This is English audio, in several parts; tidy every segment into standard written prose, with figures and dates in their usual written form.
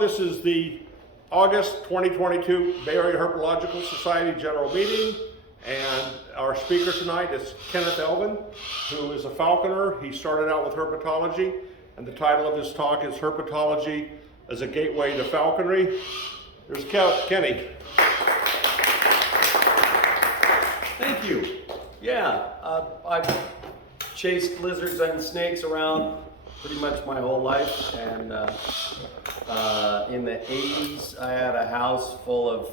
this is the August 2022 Bay Area Herpetological Society General Meeting, and our speaker tonight is Kenneth Elvin, who is a falconer. He started out with herpetology, and the title of his talk is Herpetology as a Gateway to Falconry. There's Kenny. Thank you. Yeah, I've chased lizards and snakes around pretty much my whole life, and in the 80s I had a house full of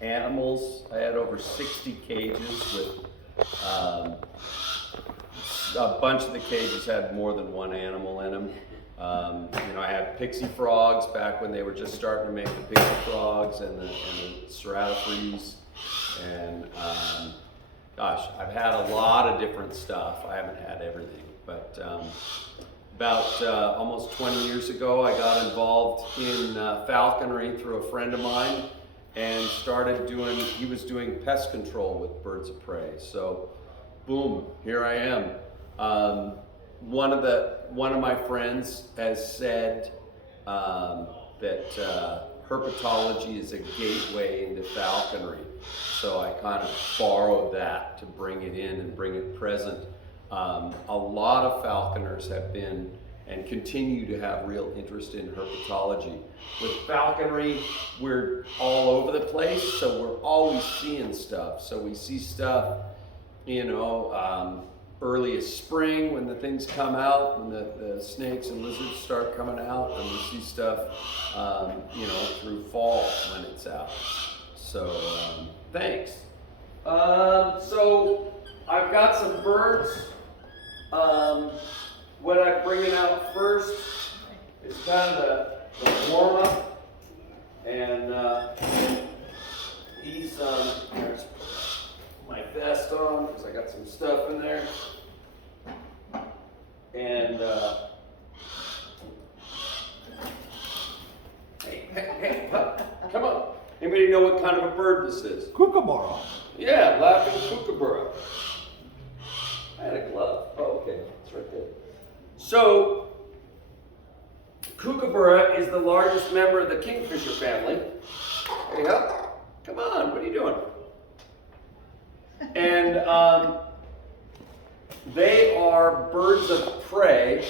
animals. I had over 60 cages with a bunch of the cages had more than one animal in them. I had pixie frogs back when they were just starting to make the pixie frogs and the ceratophrys, and gosh, I've had a lot of different stuff. I haven't had everything, but about almost 20 years ago, I got involved in falconry through a friend of mine and started doing, he was doing pest control with birds of prey. So, boom, here I am. One of my friends has said that herpetology is a gateway into falconry. So I kind of borrowed that to bring it in and bring it present. A lot of falconers have been and continue to have real interest in herpetology. With falconry, we're all over the place, so we're always seeing stuff. So we see stuff, early as spring when the things come out, when the snakes and lizards start coming out, and we see stuff, through fall when it's out. So, thanks. So I've got some birds. What I'm bringing out first is kind of the warm-up, and there's my vest on because I got some stuff in there, and hey, come on. Anybody know what kind of a bird this is? Kookaburra. Yeah, laughing kookaburra. I had a glove. Oh, okay, it's right there. So, kookaburra is the largest member of the kingfisher family. There you go. Come on, what are you doing? And they are birds of prey,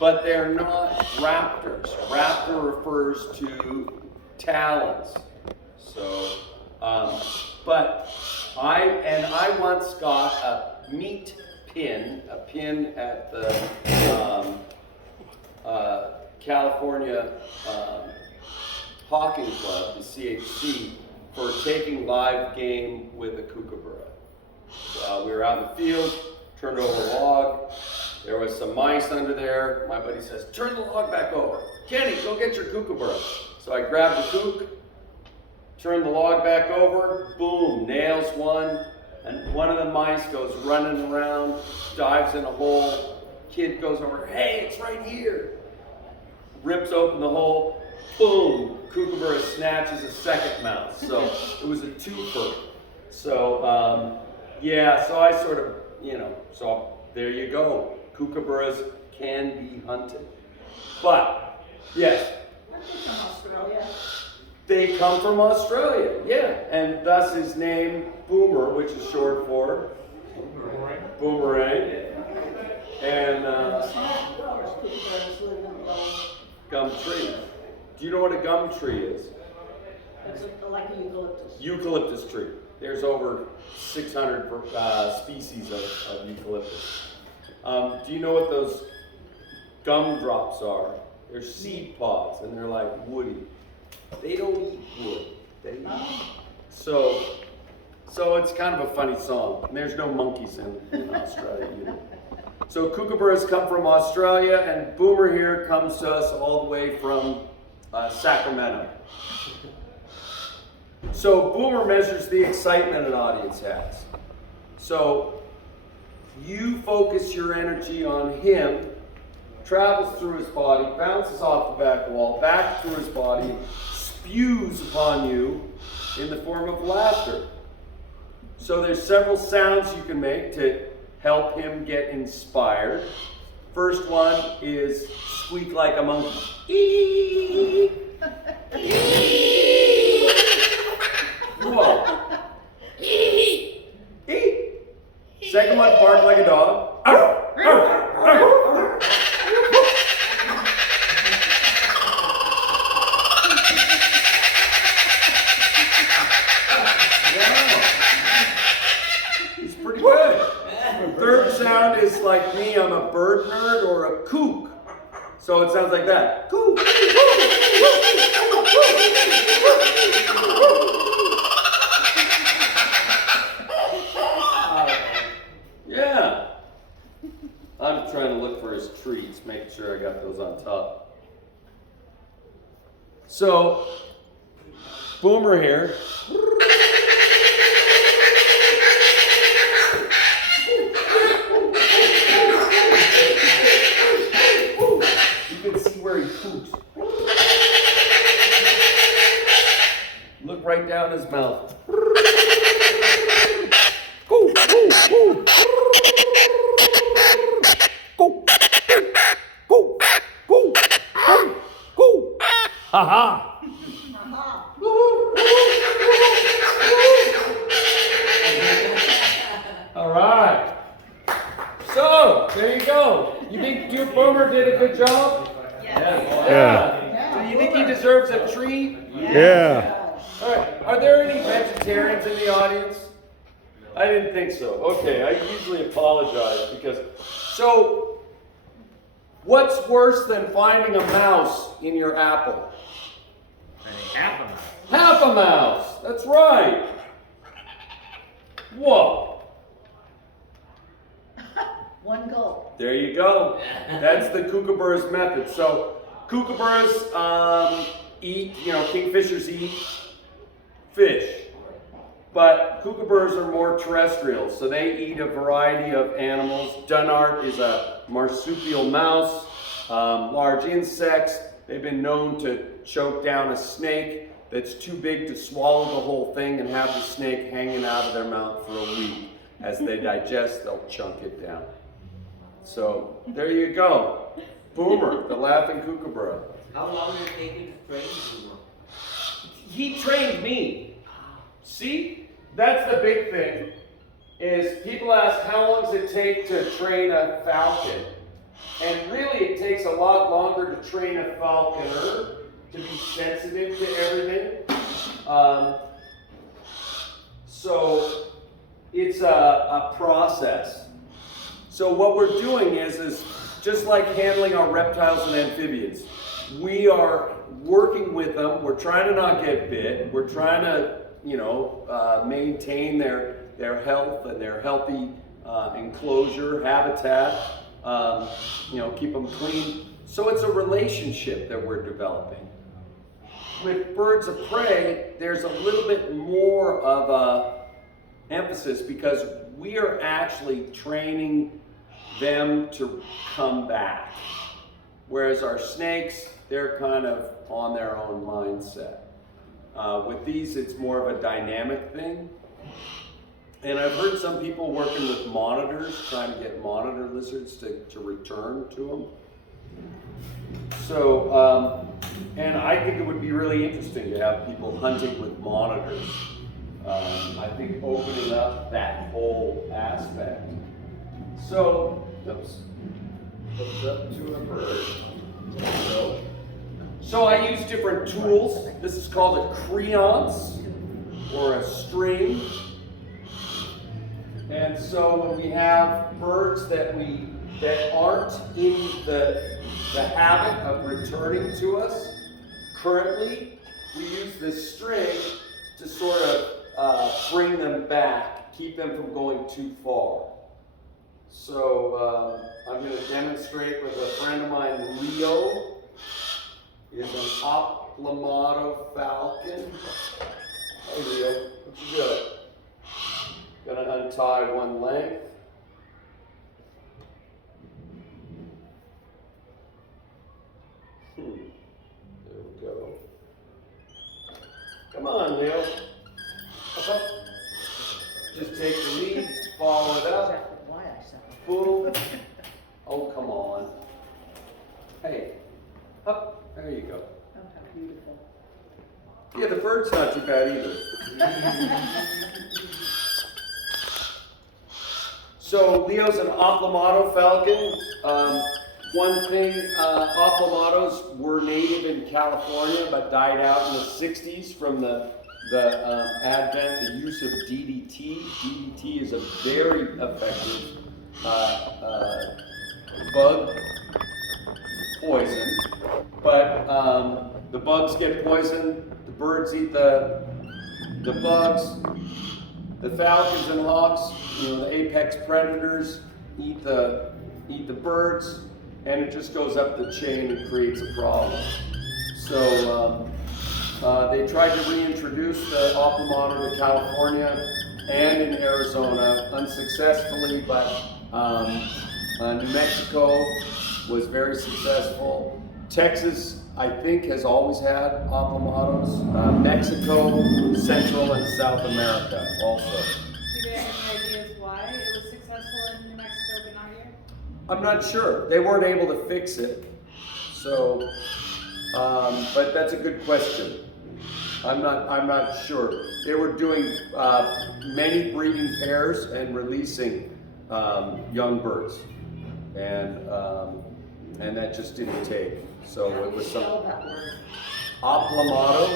but they're not raptors. Raptor refers to talons. So, but I once got a meat pin, at the California Hawking Club, the CHC, for taking live game with a kookaburra. We were out in the field, turned over a log. There was some mice under there. My buddy says, "Turn the log back over. Kenny, go get your kookaburra." So I grabbed the kook, turned the log back over, boom, nails one, and one of the mice goes running around, dives in a hole. Kid goes over, "Hey, it's right here." Rips open the hole, boom, kookaburra snatches a second mouse. So it was a twofer. So, so I sort of, so there you go. Kookaburras can be hunted. But, yes. Aren't they from Australia? They come from Australia, yeah. And thus his name, Boomer, which is short for Boomerang. And gum tree. Do you know what a gum tree is? It's like a eucalyptus. Eucalyptus tree. There's over 600 species of eucalyptus. Do you know what those gumdrops are? They're seed pods, and they're like woody. They don't eat wood. They eat. So it's kind of a funny song. And there's no monkeys in Australia either. So kookaburras come from Australia, and Boomer here comes to us all the way from Sacramento. So Boomer measures the excitement an audience has. So you focus your energy on him, travels through his body, bounces off the back wall, back through his body, spews upon you in the form of laughter. So there's several sounds you can make to help him get inspired. First one is squeak like a monkey. Eee. Whoa. Eee. Eee. Second one, bark like a dog. He's pretty good. The third sound is like me, I'm a bird nerd or a kook. So it sounds like that. Kook. Yeah. I'm trying to look for his treats, making sure I got those on top. So, Boomer here. You can see where he poops. Look right down his mouth. Go, go, go. Go, go, go, go, go. Ha ha. All right. So, there you go. You think Duke Boomer did a good job? Yeah. So you think he deserves a treat? Yeah. All right. Are there any vegetarians in the audience? I didn't think so. Okay, I usually apologize because... So, what's worse than finding a mouse in your apple? Half a mouse. Half a mouse. That's right. Whoa. One gulp. There you go. That's the kookaburra's method. So, kookaburras eat, kingfishers eat fish. But kookaburras are more terrestrial, so they eat a variety of animals. Dunart is a marsupial mouse, large insects. They've been known to choke down a snake that's too big to swallow the whole thing and have the snake hanging out of their mouth for a week. As they digest, they'll chunk it down. So there you go. Boomer, the laughing kookaburra. How long did it take you to train Boomer? He trained me. See, that's the big thing, is people ask how long does it take to train a falcon? And really it takes a lot longer to train a falconer to be sensitive to everything. So it's a process. So what we're doing is just like handling our reptiles and amphibians, we are working with them. We're trying to not get bit. We're trying to maintain their health and their healthy enclosure, habitat, keep them clean. So it's a relationship that we're developing. With birds of prey, there's a little bit more of a emphasis because we are actually training them to come back. Whereas our snakes, they're kind of on their own mindset. With these, it's more of a dynamic thing. And I've heard some people working with monitors, trying to get monitor lizards to return to them. So, and I think it would be really interesting to have people hunting with monitors. I think opening up that whole aspect. So, oops, hooked up to a bird. So I use different tools. This is called a creance or a string. And so when we have birds that aren't in the habit of returning to us currently, we use this string to sort of bring them back, keep them from going too far. So I'm going to demonstrate with a friend of mine, Leo. He's an Oplamato falcon. Hey Leo, what you doing? Gonna untie one length. There we go. Come on, Leo. Up, up. Just take the lead, follow it up. Boom. Oh, come on. bad either. So Leo's an Oplamato falcon. One thing, Oplamatos were native in California but died out in the 60s from the advent, the use of DDT. DDT is a very effective bug poison, but the bugs get poisoned, the birds eat the bugs, the falcons and hawks, the apex predators eat the birds, and it just goes up the chain and creates a problem. So they tried to reintroduce the Oplamato to California and in Arizona unsuccessfully, but New Mexico was very successful. Texas, I think, has always had Oplamatos. Mexico, Central and South America also. Do they have any ideas why it was successful in New Mexico but not here? I'm not sure. They weren't able to fix it. So, but that's a good question. I'm not sure. They were doing many breeding pairs and releasing young birds, and that just didn't take. So How it do was you some spell that word? Oplamato,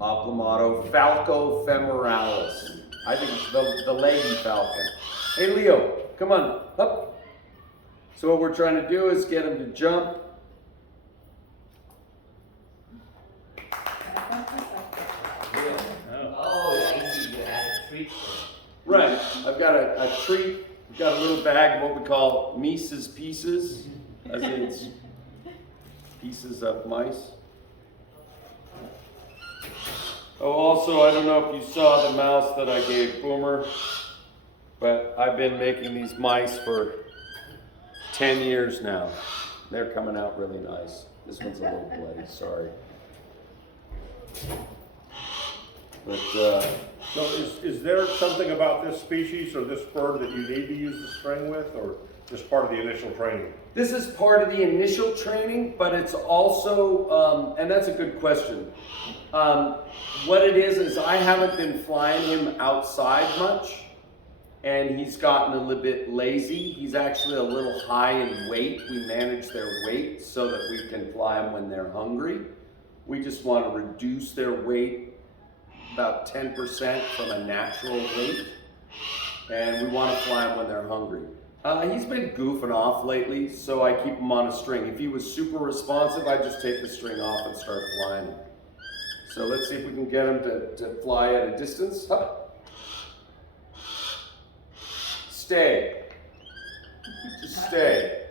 Aplomado, Oplamato, Falco femoralis. I think it's the lady falcon. Hey Leo, come on, up. So what we're trying to do is get him to jump. Oh, I see. You had a treat for him. Right, I've got a treat, I've got a little bag of what we call Mises pieces, as in it's pieces of mice. Oh, also, I don't know if you saw the mouse that I gave Boomer, but I've been making these mice for 10 years now. They're coming out really nice. This one's a little bloody, sorry. But, So is there something about this species or this bird that you need to use the string with, or just part of the initial training? this is part of the initial training, but it's also, and that's a good question. What it is I haven't been flying him outside much, and he's gotten a little bit lazy. He's actually a little high in weight. We manage their weight so that we can fly them when they're hungry. We just want to reduce their weight about 10% from a natural weight, and we want to fly them when they're hungry. He's been goofing off lately, so I keep him on a string. If he was super responsive, I just take the string off and start flying him. So let's see if we can get him to fly at a distance. Up. Stay. Just stay.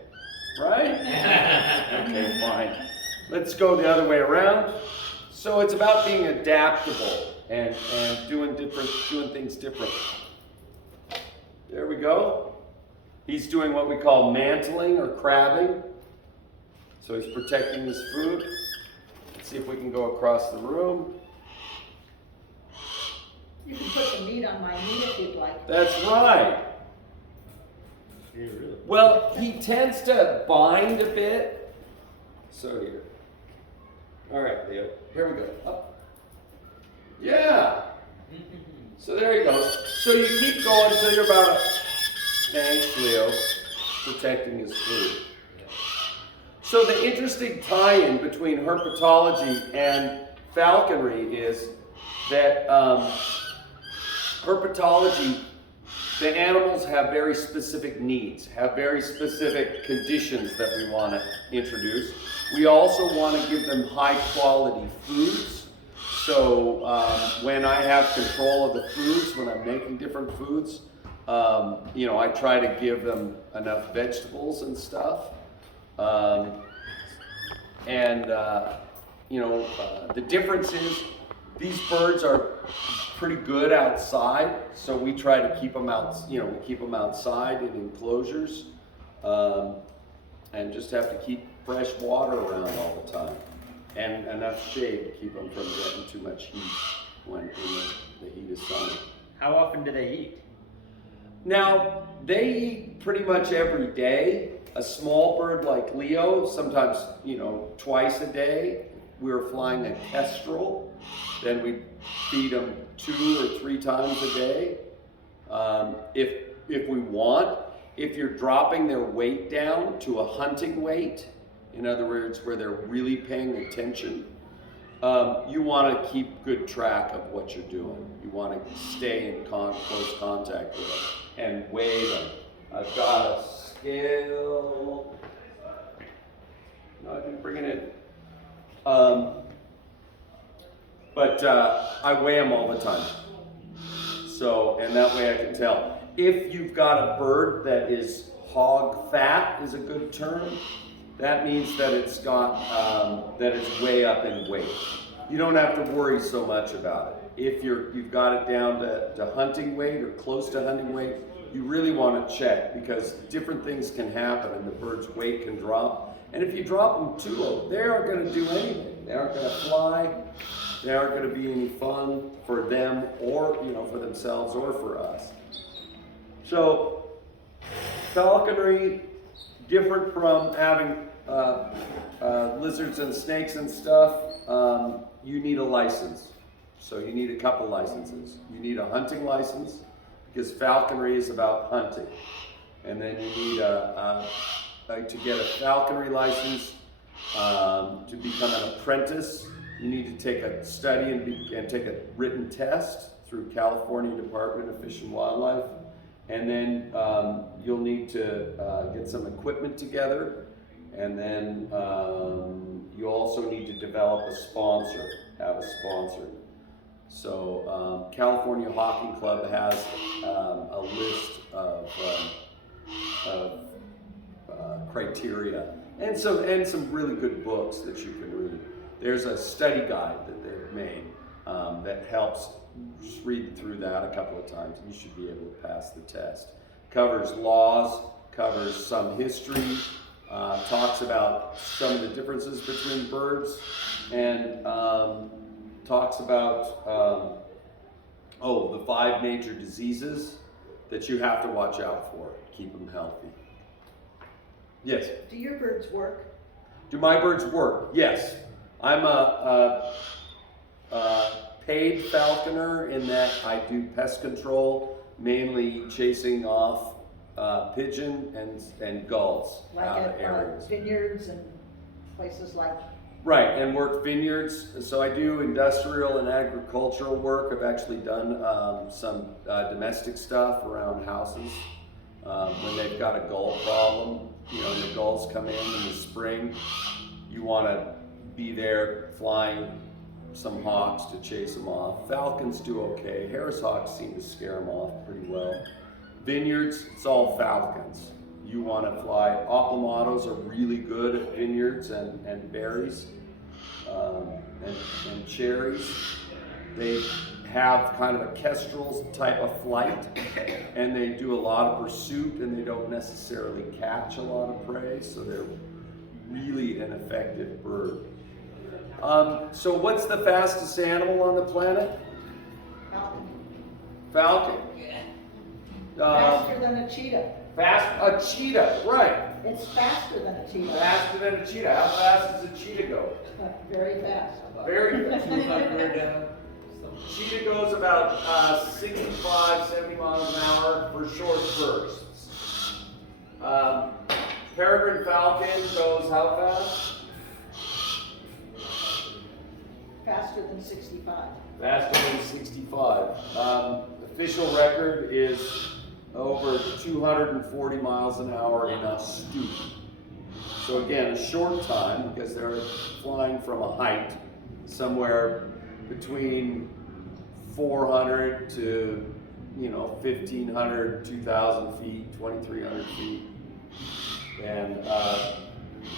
Right? Okay, fine. Let's go the other way around. So it's about being adaptable and doing things different. There we go. He's doing what we call mantling or crabbing. So he's protecting his food. Let's see if we can go across the room. You can put some meat on my meat if you'd like. That's right. Yeah, really. Well, he tends to bind a bit. So here. All right, Leo. Here we go. Up. Yeah. So there you go. So you keep going until you're about a... Thanks, Leo. Protecting his food. So the interesting tie-in between herpetology and falconry is that herpetology, the animals have very specific needs, have very specific conditions that we want to introduce. We also want to give them high quality foods. So when I have control of the foods, when I'm making different foods, I try to give them enough vegetables and stuff. The difference is these birds are pretty good outside, so we try to keep them out. We keep them outside in enclosures, and just have to keep fresh water around all the time, and enough shade to keep them from getting too much heat when the heat is summer. How often do they eat? Now, they eat pretty much every day. A small bird like Leo, sometimes, twice a day. We were flying a kestrel, then we feed them 2 or 3 times a day. If we want, if you're dropping their weight down to a hunting weight, in other words, where they're really paying attention, you want to keep good track of what you're doing. You want to stay in close contact with them and weigh them. I've got a scale. No, I didn't bring it in. But I weigh them all the time. So, and that way I can tell. If you've got a bird that is hog fat, is a good term. That means that it's got, that it's way up in weight. You don't have to worry so much about it. If you've got it down to hunting weight or close to hunting weight, you really want to check, because different things can happen and the bird's weight can drop. And if you drop them too low, they aren't going to do anything. They aren't going to fly. They aren't going to be any fun for them, or for themselves or for us. So falconry, different from having lizards and snakes and stuff, you need a license. So you need a couple licenses. You need a hunting license, because falconry is about hunting. And then you need to get a falconry license, to become an apprentice, you need to take a study and take a written test through California Department of Fish and Wildlife. And then you'll need to get some equipment together. And then you also need to develop a sponsor, have a sponsor. So California Hockey Club has a list of criteria and some really good books that you can read. There's a study guide that they've made that helps. Just read through that a couple of times and you should be able to pass the test. Covers laws, covers some history, talks about some of the differences between birds, and talks about the 5 major diseases that you have to watch out for to keep them healthy. Yes? Do your birds work? Do my birds work? Yes. I'm a paid falconer in that I do pest control, mainly chasing off pigeon and gulls Like out of at areas. vineyards and places like? Right, and work vineyards. So I do industrial and agricultural work. I've actually done some domestic stuff around houses when they've got a gull problem. And the gulls come in the spring. You want to be there flying some hawks to chase them off. Falcons do okay. Harris hawks seem to scare them off pretty well. Vineyards, it's all falcons. You want to fly. Oplomatos are really good at vineyards and berries and cherries. They have kind of a kestrel type of flight, and they do a lot of pursuit, and they don't necessarily catch a lot of prey, so they're really an effective bird. So what's the fastest animal on the planet? Falcon. Falcon. Faster than a cheetah. A cheetah, right. It's faster than a cheetah. Faster than a cheetah. How fast does a cheetah go? Very fast. Very fast. 200, Cheetah goes about 65, 70 miles an hour for short bursts. Peregrine falcon goes how fast? Faster than 65. Faster than 65. Official record is over 240 miles an hour in a stoop. So again, a short time, because they're flying from a height somewhere between 400 to 1,500, 2,000 feet, 2,300 feet, and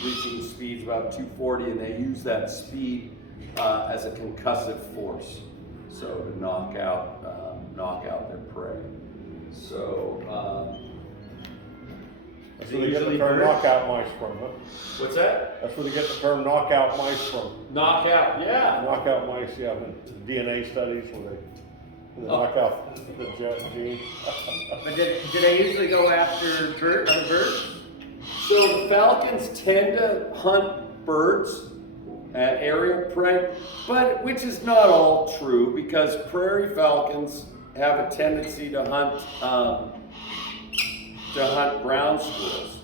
reaching speeds about 240, and they use that speed as a concussive force, so to knock out their prey. So That's where they get the term knockout mice from, huh? what's that? That's where they get the term knockout mice from. Knockout, yeah. Knockout mice, yeah, the DNA studies where they knock out the gene. But do they usually go after other birds? So the falcons tend to hunt birds, aerial prey, but which is not all true because prairie falcons have a tendency to hunt ground squirrels.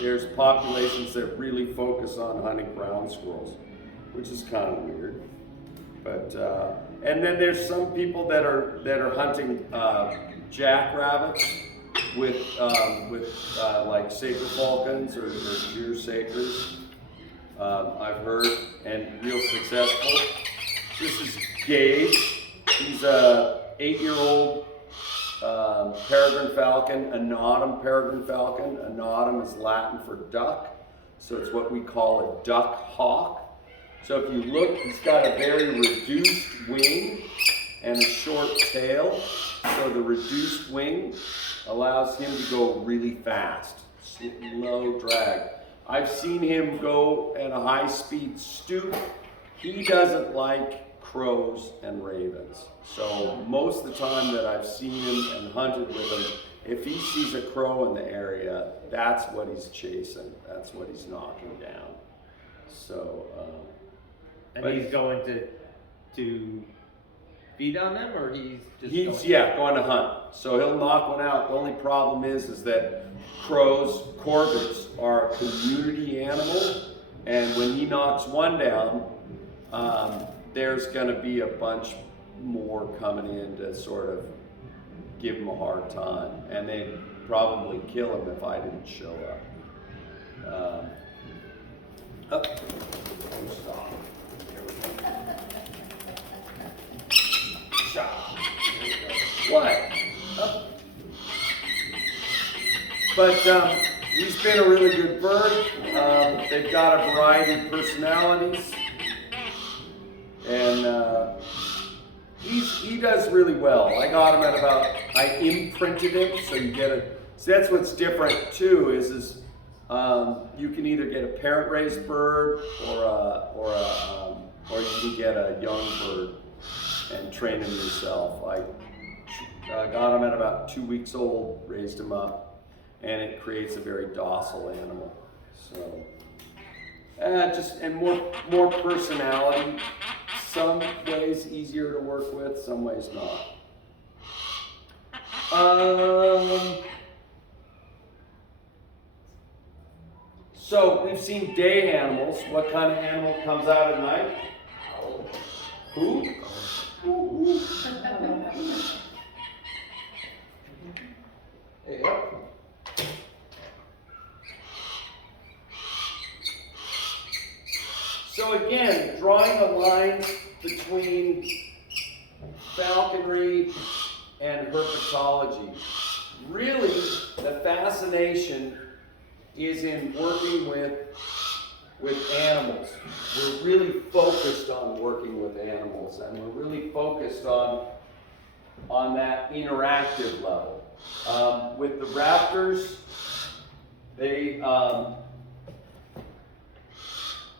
There's populations that really focus on hunting ground squirrels, which is kind of weird. But and then there's some people that are hunting jackrabbits with like saker falcons or deer sakers. I've heard, and real successful. This is Gabe. He's a 8-year-old peregrine falcon, anodum peregrine falcon. Anodum is Latin for duck, so it's what we call a duck hawk. So if you look, he's got a very reduced wing and a short tail. So the reduced wing allows him to go really fast, slow drag. I've seen him go at a high-speed stoop. He doesn't like crows and ravens. So most of the time that I've seen him and hunted with him, if he sees a crow in the area, that's what he's chasing. That's what he's knocking down. So, And he's going to feed on them, or he's just going to hunt. So he'll knock one out. The only problem is that crows, corvids, are a community animal, and when he knocks one down, there's going to be a bunch more coming in to sort of give him a hard time, and they'd probably kill him if I didn't show up. Stop. What? But he's been a really good bird. They've got a variety of personalities, and he does really well. I got him at I imprinted him, so you get a. So that's what's different too. Is you can either get a parent-raised bird or you can get a young bird and train him yourself. I got him at about 2 weeks old, raised him up, and it creates a very docile animal. So, and more personality. Some ways easier to work with, some ways not. So we've seen day animals. What kind of animal comes out at night? Who? Yep. So again, drawing a line between falconry and herpetology. Really, the fascination is in working with animals. We're really focused on working with animals, and we're really focused on that interactive level. With the raptors,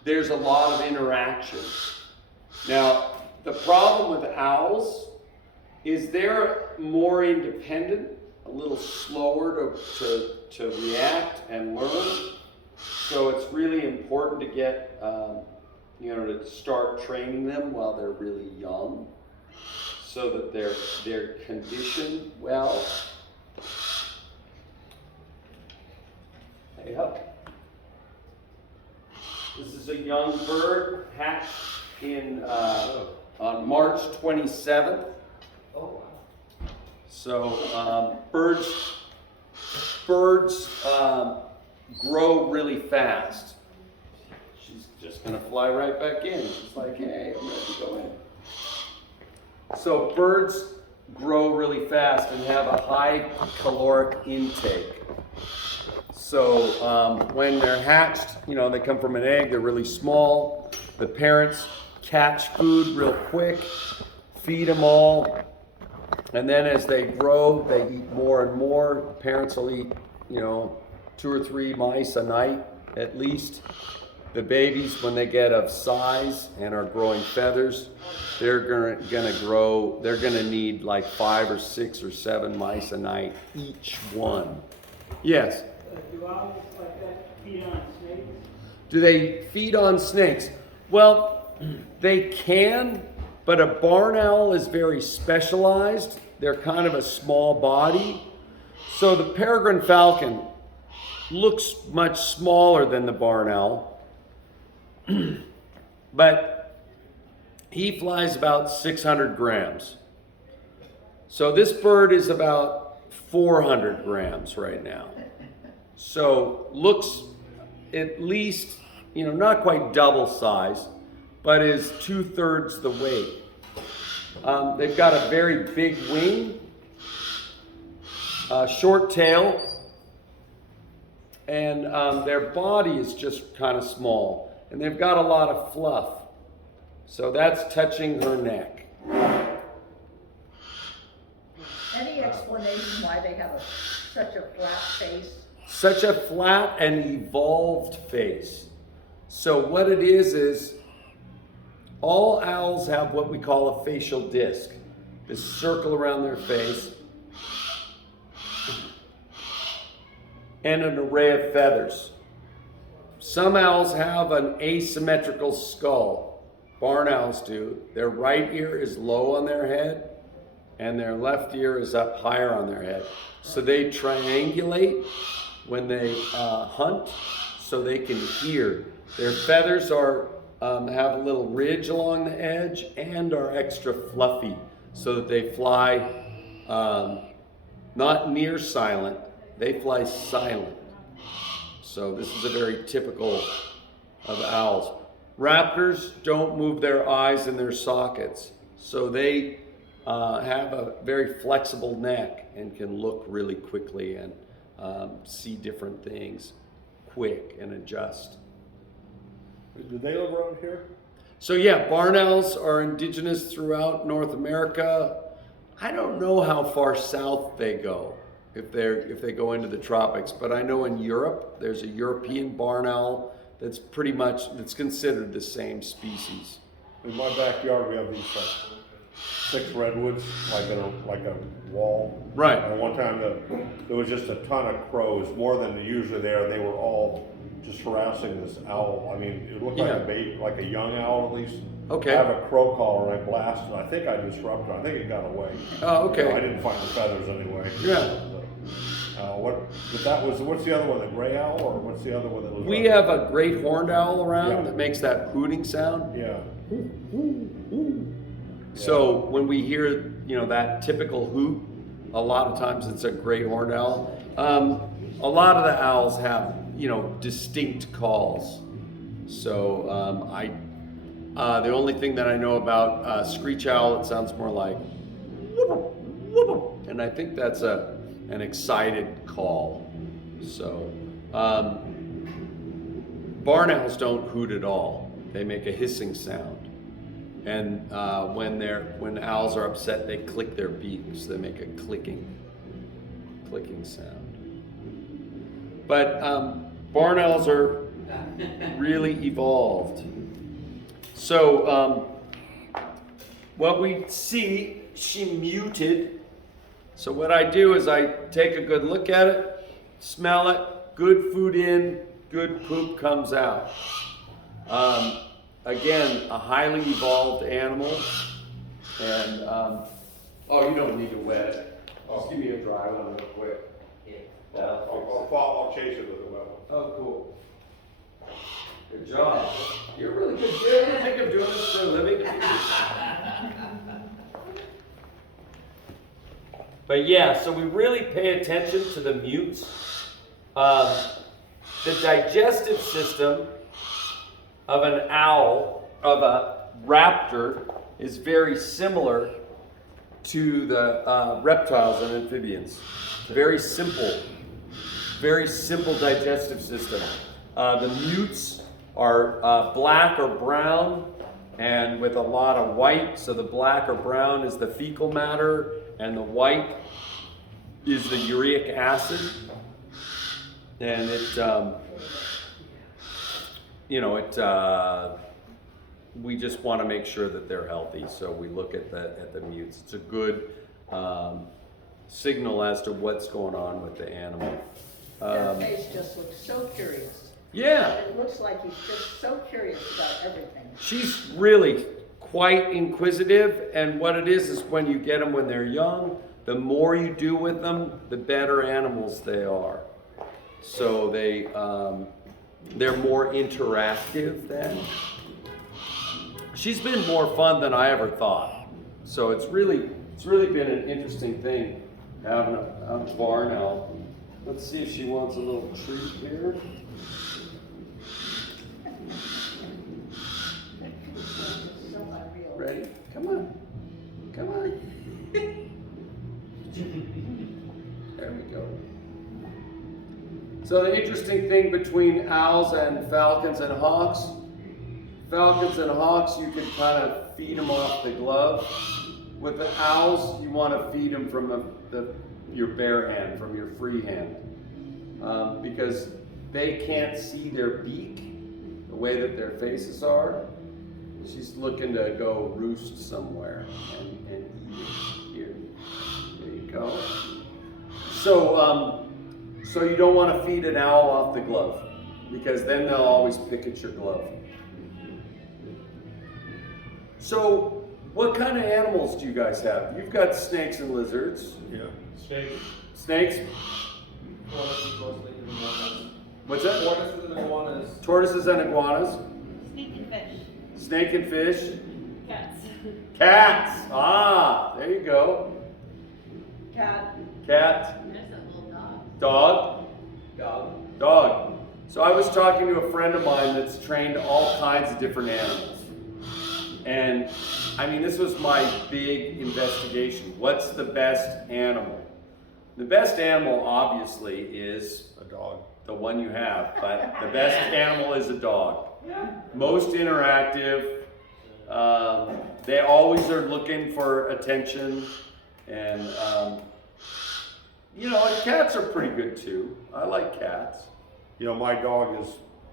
there's a lot of interaction. Now, the problem with owls is they're more independent, a little slower to react and learn. So it's really important to get, to start training them while they're really young, so that they're conditioned well. Hey, up. This is a young bird hatched on March 27th. Oh, wow. So birds grow really fast. She's just gonna fly right back in. She's like, hey, I'm ready to go in. So birds grow really fast and have a high caloric intake. So when they're hatched, they come from an egg, they're really small. The parents catch food real quick, feed them all, and then as they grow, they eat more and more. Parents will eat, 2 or 3 mice a night at least. The babies, when they get of size and are growing feathers, they're gonna need like 5 or 6 or 7 mice a night, each one. Yes. Do owls like that feed on snakes? Do they feed on snakes? Well, they can, but a barn owl is very specialized. They're kind of a small body. So the peregrine falcon looks much smaller than the barn owl, but he flies about 600 grams. So this bird is about 400 grams right now. So looks at least, not quite double size, but is 2/3 the weight. They've got a very big wing, short tail, and their body is just kind of small. And they've got a lot of fluff. So that's touching her neck. Any explanation why they have such a flat face? Such a flat and evolved face. So what it is all owls have what we call a facial disc. This circle around their face. And an array of feathers. Some owls have an asymmetrical skull. Barn owls do. Their right ear is low on their head, and their left ear is up higher on their head. So they triangulate when they hunt, so they can hear. Their feathers have a little ridge along the edge and are extra fluffy, so that they fly not near silent, they fly silent. So this is a very typical of owls. Raptors don't move their eyes in their sockets, so they have a very flexible neck and can look really quickly and see different things quick and adjust. Do they live around here? So yeah, barn owls are indigenous throughout North America. I don't know how far south they go, if they go into the tropics, but I know in Europe there's a European barn owl that's considered the same species. In my backyard, we have these 6 redwoods, like a wall. Right. And one time there was just a ton of crows, more than usually there. They were all just harassing this owl. I mean, it looked like Yeah. a baby, like a young owl at least. Okay. I have a crow collar and I blasted. I think I disrupted it. I think it got away. Oh, okay. I didn't find the feathers anyway. Yeah. What's the other one? The gray owl, or what's the other one that was? We have a great horned owl around Yeah. that makes that hooting sound. Yeah. So when we hear, that typical hoot, a lot of times it's a great horned owl. A lot of the owls have, distinct calls. So the only thing that I know about screech owl, it sounds more like whoop, whoop, and I think that's an excited call. So barn owls don't hoot at all. They make a hissing sound. And when owls are upset, they click their beaks. They make a clicking sound. But barn owls are really evolved. So what we see, she muted. So what I do is I take a good look at it, smell it, good food in, good poop comes out. Again, a highly evolved animal, and you don't need to wet it. Just give me a dry one real quick. I'll chase it with a web. Oh, cool. Good job. You're really good. Do you ever think of doing this for a living? But yeah, so we really pay attention to the mutes. The digestive system of an owl, of a raptor, is very similar to the reptiles and amphibians. Very simple digestive system. The mutes are black or brown and with a lot of white. So the black or brown is the fecal matter and the white is the uric acid. And we just want to make sure that they're healthy. So we look at the mutes. It's a good signal as to what's going on with the animal. That face just looks so curious. Yeah, It looks like he's just so curious about everything. she's really quite inquisitive, and what it is when you get them when they're young, the more you do with them, the better animals they are. So they're more interactive then. She's been more fun than I ever thought. So it's really been an interesting thing having a barn owl. Let's see if she wants a little treat here. So unreal. Ready? Come on. Come on. There we go. So the interesting thing between owls and falcons and hawks, you can kind of feed them off the glove. With the owls, you want to feed them from your bare hand, from your free hand. Because they can't see their beak, the way that their faces are. She's looking to go roost somewhere and eat it. Here. There you go. So you don't want to feed an owl off the glove, because then they'll always pick at your glove. So what kind of animals do you guys have? You've got snakes and lizards. Yeah. Snakes? Tortoises, mostly iguanas. What's that? Tortoises and iguanas. Tortoises and iguanas. Snake and fish. Snake and fish. Cats. Cats. Ah, there you go. Cat. Cat. There's a little dog. Dog. Dog. Dog. So I was talking to a friend of mine that's trained all kinds of different animals. And I mean, this was my big investigation. What's the best animal? The best animal, obviously, is A dog. the one you have, but the best animal is a dog. Most interactive. They always are looking for attention, and you know, and cats are pretty good too. I like cats. You know, my dog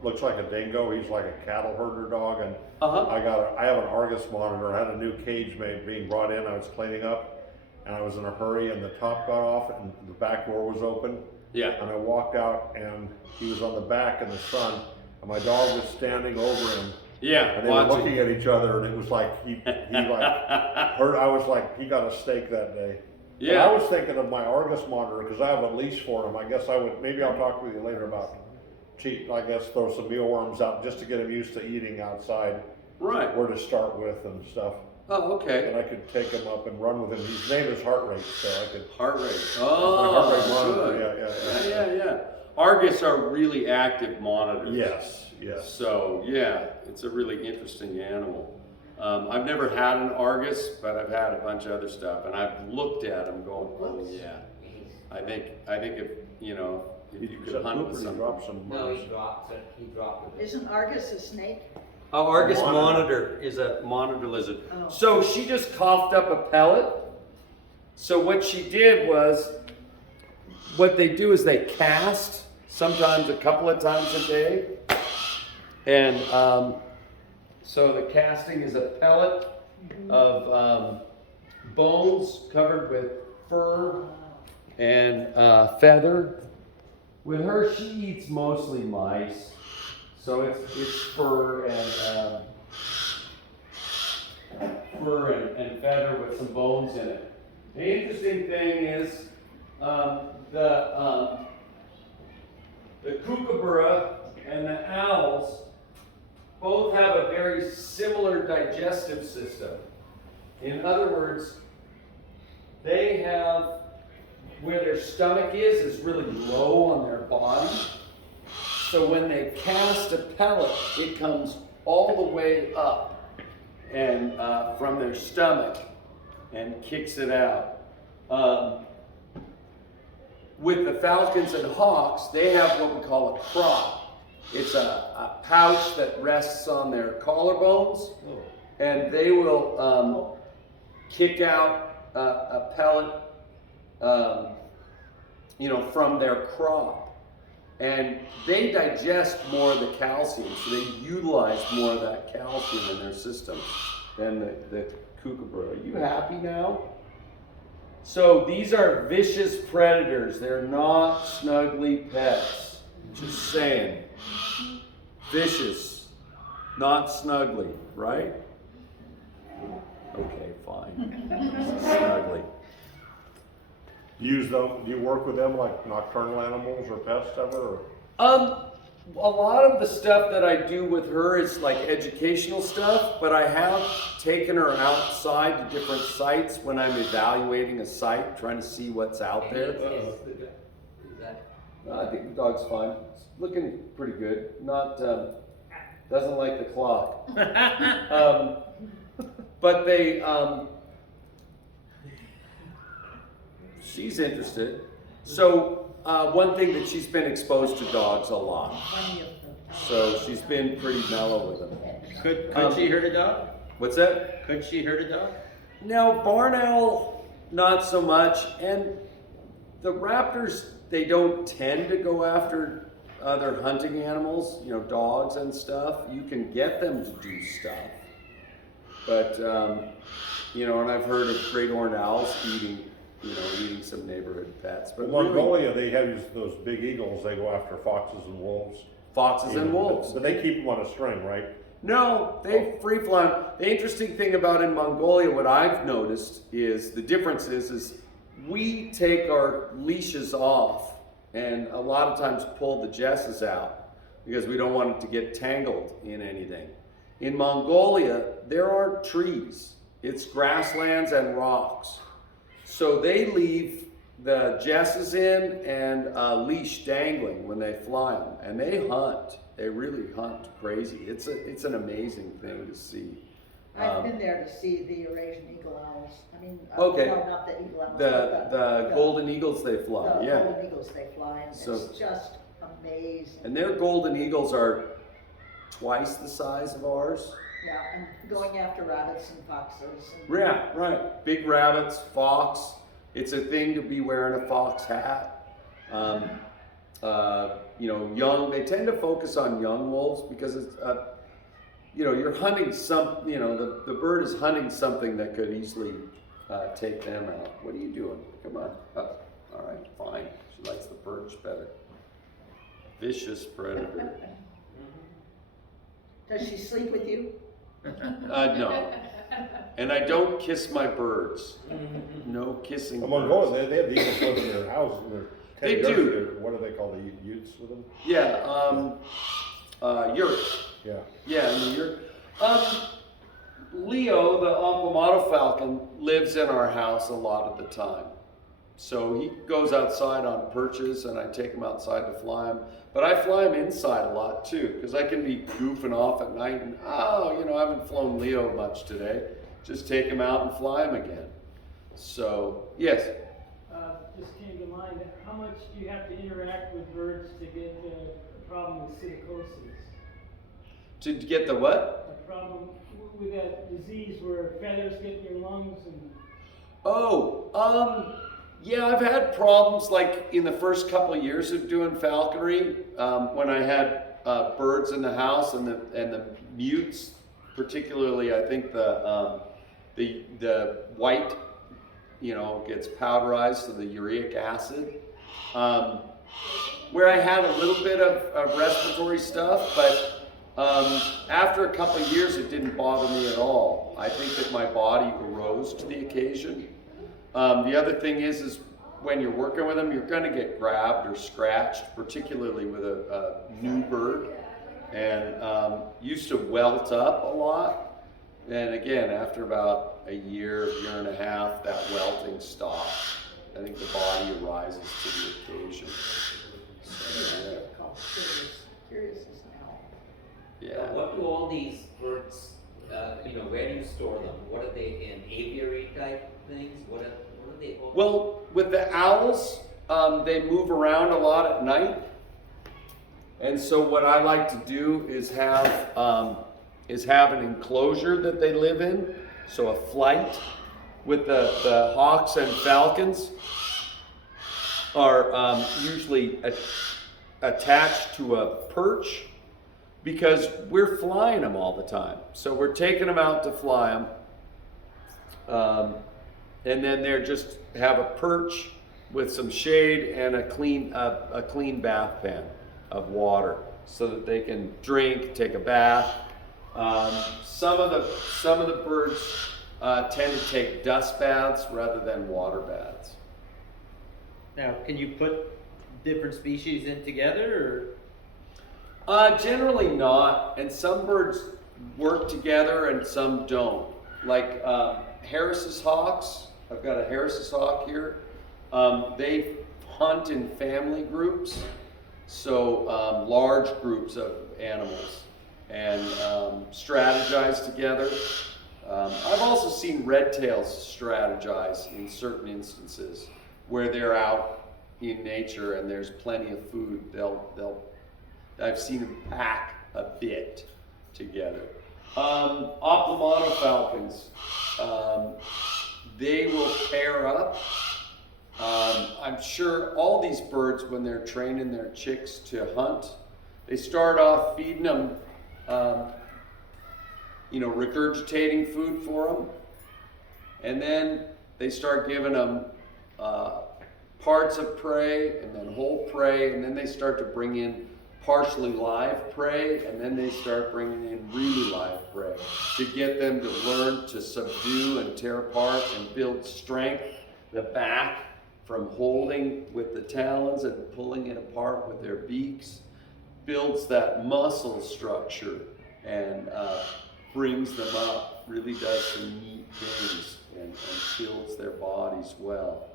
looks like a dingo. He's like a cattle herder dog, and Uh-huh. I have an Argus monitor. I had a new cage being brought in. I was cleaning up, and I was in a hurry, and the top got off, and the back door was open. Yeah. And I walked out, and he was on the back in the sun, and my dog was standing over him, Yeah. and they were looking at each other, and it was like he like heard. I was like, he got a steak that day. But Yeah. I was thinking of my Argus monitor because I have a leash for him. I guess I would. Maybe I'll talk with you later about I guess throw some mealworms out just to get him used to eating outside. Right. Where to start with and stuff. Oh, okay. And I could take him up and run with him. His name is Heart Rate, so I could. Heart rate. My heart rate Oh, monitor. good. Yeah. Argus are really active monitors. Yes. So yeah, it's a really interesting animal. I've never had an Argus, but I've had a bunch of other stuff, and I've looked at them going, oh yeah. I think if if you could hunt with some. Drop some. No, he dropped it. He dropped it. Isn't Argus a snake? Argus Monitor. monitor is a monitor lizard. Oh. So she just coughed up a pellet. So what she did was, what they do is they cast, sometimes a couple of times a day. And so the casting is a pellet of bones covered with fur and feather. With her, she eats mostly mice. So it's fur and feather with some bones in it. The interesting thing is the kookaburra and the owls both have a very similar digestive system. In other words, they have where their stomach is really low on their body. So when they cast a pellet, it comes all the way up and from their stomach and kicks it out. With the falcons and hawks, they have what we call a crop. It's a pouch that rests on their collarbones, and they will kick out a pellet, from their crop. And they digest more of the calcium, so they utilize more of that calcium in their system than the kookaburra. Are you happy now? So these are vicious predators. They're not snuggly pets. Just saying. Vicious, not snuggly, right? Okay, fine. Snuggly. Do you work with them like nocturnal animals or pests ever? Or? A lot of the stuff that I do with her is like educational stuff, but I have taken her outside to different sites when I'm evaluating a site, trying to see what's out there. I think the dog's fine. It's looking pretty good. Not doesn't like the clock. But they she's interested. So one thing that she's been exposed to dogs a lot. So she's been pretty mellow with them. Could she hurt a dog? What's that? Could she hurt a dog? No, barn owl, not so much. And the raptors, they don't tend to go after other hunting animals, you know, dogs and stuff. You can get them to do stuff. But, you know, and I've heard of great horned owls eating some neighborhood pets. But In Mongolia, they have those big eagles. They go after foxes and wolves. Foxes and wolves. But they keep them on a string, right? No, they free fly 'em. The interesting thing about in Mongolia, what I've noticed is the difference is we take our leashes off and a lot of times pull the jesses out because we don't want it to get tangled in anything. In Mongolia, there aren't trees. It's grasslands and rocks. So they leave the jesses in and a leash dangling when they fly them, and they hunt. They really hunt crazy. It's an amazing thing to see. I've been there to see the Eurasian eagle owls. I mean, Okay. no, not the eagle owls. The golden eagles they fly, the yeah. golden eagles they fly, and So- it's just amazing. And their golden eagles are twice the size of ours. Yeah, and going after rabbits and foxes. And Yeah, right. Big rabbits, fox. It's a thing to be wearing a fox hat. You know, young. They tend to focus on young wolves because it's, you know, you're hunting you know, the bird is hunting something that could easily take them out. What are you doing? Come on. All right, fine. She likes the perch better. Vicious predator. Does she sleep with you? No. And I don't kiss my birds. No kissing. In birds. Mongolia, they have the eagles live in their house. In their They cages. do. What do they call the utes with them? Yeah, yurt. Yeah. Yeah, in the yurt. Leo, the Aquamato falcon, lives in our house a lot of the time. So he goes outside on perches and I take him outside to fly him. But I fly him inside a lot too, because I can be goofing off at night and, you know, I haven't flown Leo much today. Just take him out and fly him again. So, yes. Just came to mind, how much do you have to interact with birds to get a problem with psittacosis? To get the what? A problem with that disease where feathers get in your lungs and... Yeah, I've had problems like in the first couple of years of doing falconry, when I had birds in the house and the mutes, particularly I think the white, you know, gets powderized to the uric acid, where I had a little bit of respiratory stuff, but after a couple of years it didn't bother me at all. I think that my body arose to the occasion. The other thing is when you're working with them, you're going to get grabbed or scratched, particularly with a new bird, and used to welt up a lot. And again, after about a year and a half, that welting stopped. I think the body arises to the occasion. So, Called curious as now. yeah. What do all these birds, you know, where do you store them? What are they in aviary type things? What are they all? Well, with the owls, they move around a lot at night. And so what I like to do is have an enclosure that they live in. So a flight with the hawks and falcons are usually attached to a perch because we're flying them all the time. So we're taking them out to fly them. and then they're just have a perch with some shade and a clean bath pan of water so that they can drink, take a bath. Some of the birds tend to take dust baths rather than water baths. Now, can you put different species in together, Generally not, and some birds work together and some don't. Like Harris's hawks, I've got a Harris's hawk here. They hunt in family groups, so large groups of animals, and strategize together. I've also seen red tails strategize in certain instances where they're out in nature and there's plenty of food. I've seen them pack a bit together. Oplomono falcons, they will pair up. I'm sure all these birds, when they're training their chicks to hunt, they start off feeding them, regurgitating food for them, and then they start giving them parts of prey and then whole prey, and then they start to bring in partially live prey, and then they start bringing in really live prey to get them to learn to subdue and tear apart and build strength. The back from holding with the talons and pulling it apart with their beaks builds that muscle structure and brings them up, really does some neat things and builds their bodies well.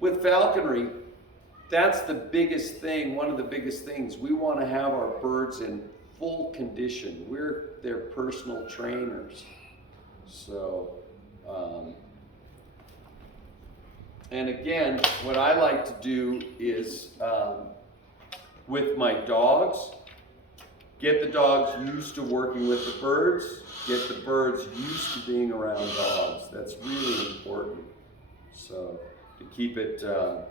With falconry, that's the biggest thing, one of the biggest things. We want to have our birds in full condition. We're their personal trainers. So, and again, what I like to do is, with my dogs, get the dogs used to working with the birds, get the birds used to being around dogs. That's really important. So, to keep it, to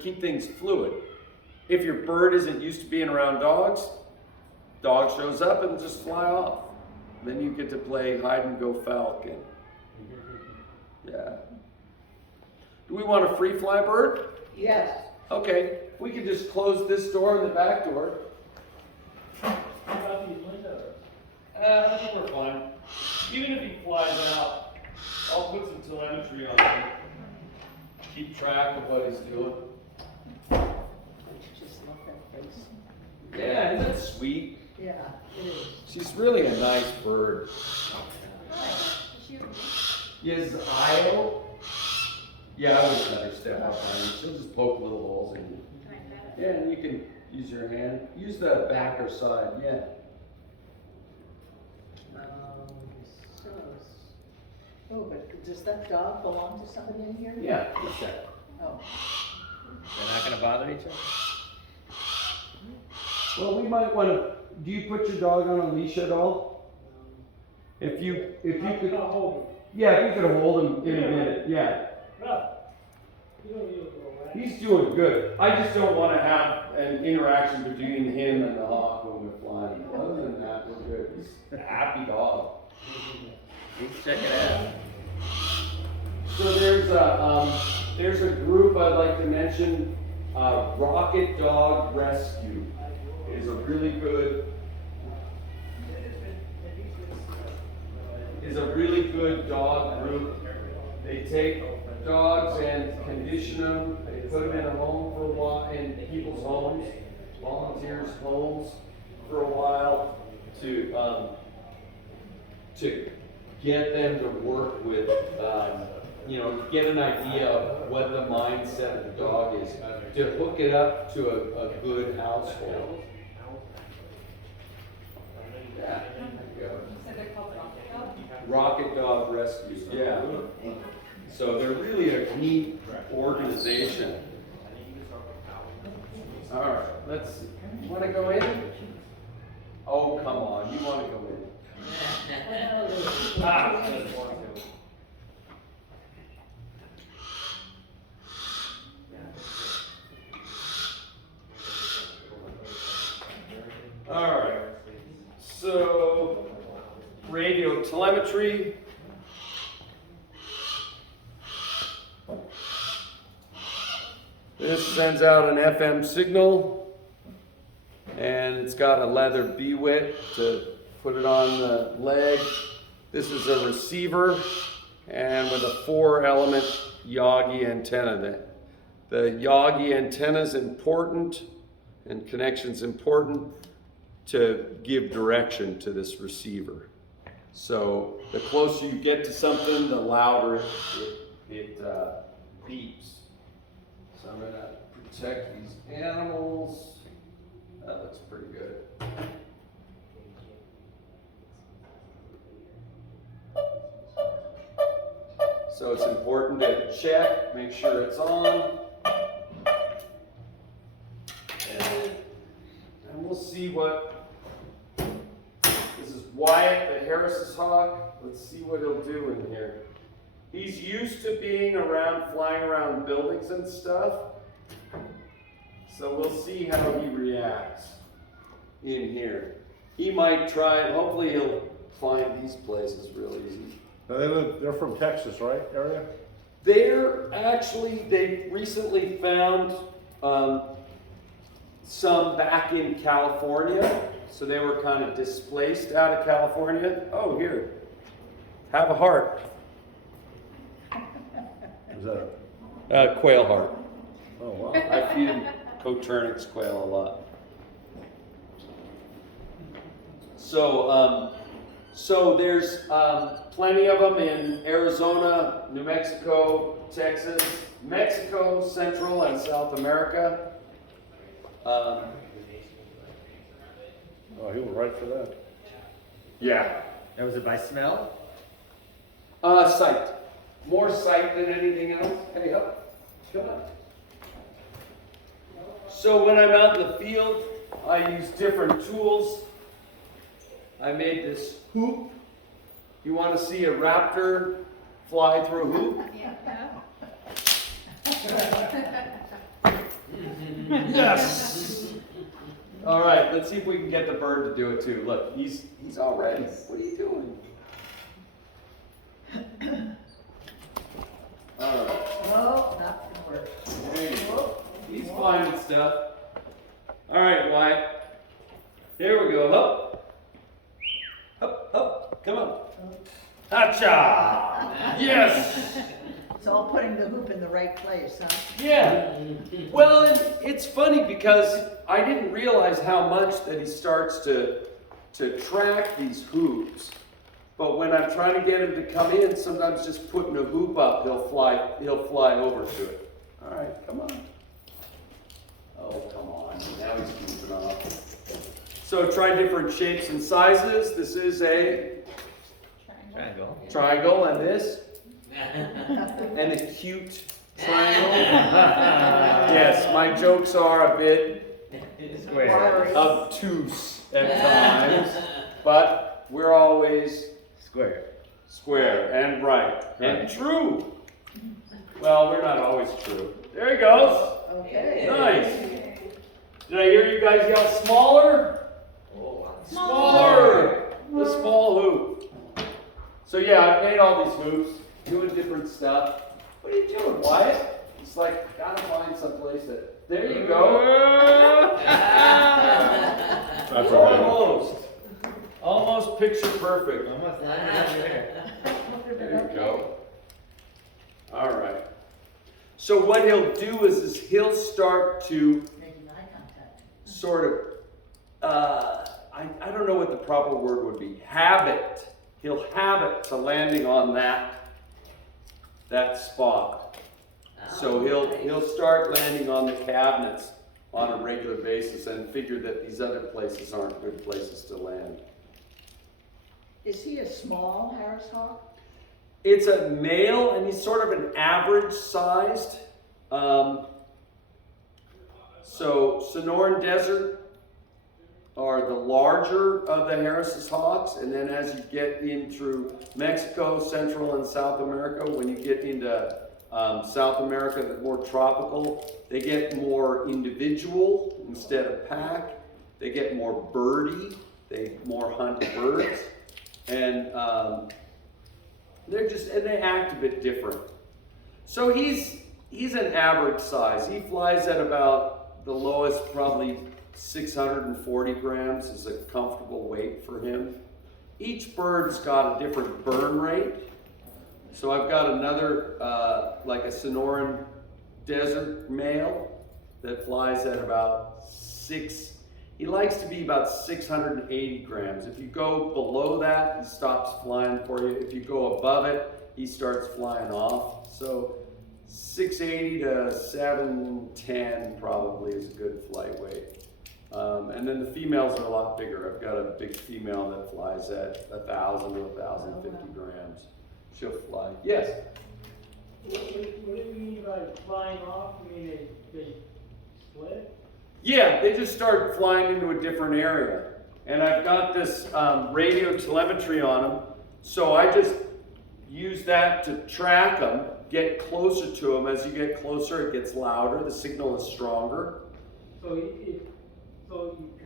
keep things fluid. If your bird isn't used to being around dogs, dog shows up and just fly off. Then you get to play hide and go falcon. Yeah. Do we want a free fly bird? Yes. Okay, we could just close this door and the back door. How about these windows? I think we're fine. Even if he flies out, I'll put some telemetry on him. Keep track of what he's doing. Just love that face. Yeah, isn't that sweet? Yeah, it is. She's really a nice bird. Yes, Io. Yeah, I wouldn't let her step up on you. She'll just poke little holes in you. Yeah, and you can use your hand. Use the back or side, yeah. But does that dog belong to somebody in here? Yeah, just that. Oh. they're not going to bother each other? Well, we might want to. Do you put your dog on a leash at all? If you could hold him. Yeah, if you could hold him in a minute. Yeah. You don't need to go away. He's doing good. I just don't want to have an interaction between him and the hawk when we're flying. Other than that, we're good. He's a happy dog. Let's check it out. So there's a group I'd like to mention. Rocket Dog Rescue is a really good dog group. They take dogs and condition them. They put them in a home for a while, in people's homes, volunteers' homes for a while to get them to work with, get an idea of what the mindset of the dog is, to hook it up to a good household. Yeah, there you go. You said they're called Rocket Dog? Rocket Dog Rescue, yeah. So they're really a neat organization. All right, let's see. You want to go in? Oh, come on, you want to go in. All right, so radio telemetry. This sends out an FM signal, and it's got a leather B-wit to put it on the leg. This is a receiver, and with a 4-element Yagi antenna. The Yagi antenna is important, and connection's important to give direction to this receiver. So the closer you get to something, the louder it beeps. So I'm gonna protect these animals. That looks pretty good. So it's important to check, make sure it's on. And we'll see what, this is Wyatt, the Harris's hawk. Let's see what he'll do in here. He's used to being around, flying around buildings and stuff. So we'll see how he reacts in here. He might try, hopefully he'll find these places real easy. Now they're from Texas, right, area? They recently found some back in California. So they were kind of displaced out of California. Oh, here, have a heart. Is that A quail heart. oh, wow. I feed him Coturnix quail a lot. So there's plenty of them in Arizona, New Mexico, Texas, Mexico, Central and South America. Oh, he was right for that. Yeah. Now, was it by smell? Sight. More sight than anything else. Hey, up. Come on. So when I'm out in the field, I use different tools. I made this hoop. You want to see a raptor fly through a hoop? Yes! All right, let's see if we can get the bird to do it too. Look, he's all ready. What are you doing? All right. Oh, not gonna work. There you go. He's finding stuff. All right, Wyatt. Here we go. Up. Up, up. Come on. Hacha! Yes! It's all putting the hoop in the right place, huh? Yeah. Well, and it's funny because I didn't realize how much that he starts to track these hoops. But when I'm trying to get him to come in, sometimes just putting a hoop up, he'll fly over to it. All right, come on. Oh, come on. Now he's goofing off. So try different shapes and sizes. This is a triangle, and this. An acute triangle. Yes, my jokes are a bit Square. obtuse at times, but we're always square and right and true. Well, we're not always true. There he goes. Okay. Nice. Did I hear you guys yell smaller? Smaller. The small hoop. So yeah, I've made all these hoops, doing different stuff. What are you doing, Wyatt? It's like, I gotta find some place that. There you go. That's okay. Almost picture perfect. Almost there. There you go. All right. So what he'll do is he'll start to Making eye contact. sort of, I don't know what the proper word would be, habit. He'll habit to landing on that spot. So he'll start landing on the cabinets on a regular basis and figure that these other places aren't good places to land. Is he a small Harris hawk? It's a male, and he's sort of an average sized. So Sonoran Desert are the larger of the Harris's hawks, and then as you get in through Mexico, Central and South America, when you get into South America, that's more tropical, they get more individual instead of pack. They get more birdy. They more hunt birds, and they act a bit different. So he's He's an average size. He flies at about the lowest, probably 640 grams is a comfortable weight for him. Each bird's got a different burn rate. So I've got another, like a Sonoran desert male that flies at about he likes to be about 680 grams. If you go below that, he stops flying for you. If you go above it, he starts flying off. So 680 to 710 probably is a good flight weight. And then the females are a lot bigger. I've got a big female that flies at 1,000 to 1,050 grams. She'll fly. Yes? What do you mean by flying off? I mean, they split? Yeah, they just start flying into a different area. And I've got this radio telemetry on them, so I just use that to track them, get closer to them. As you get closer, it gets louder, the signal is stronger. So you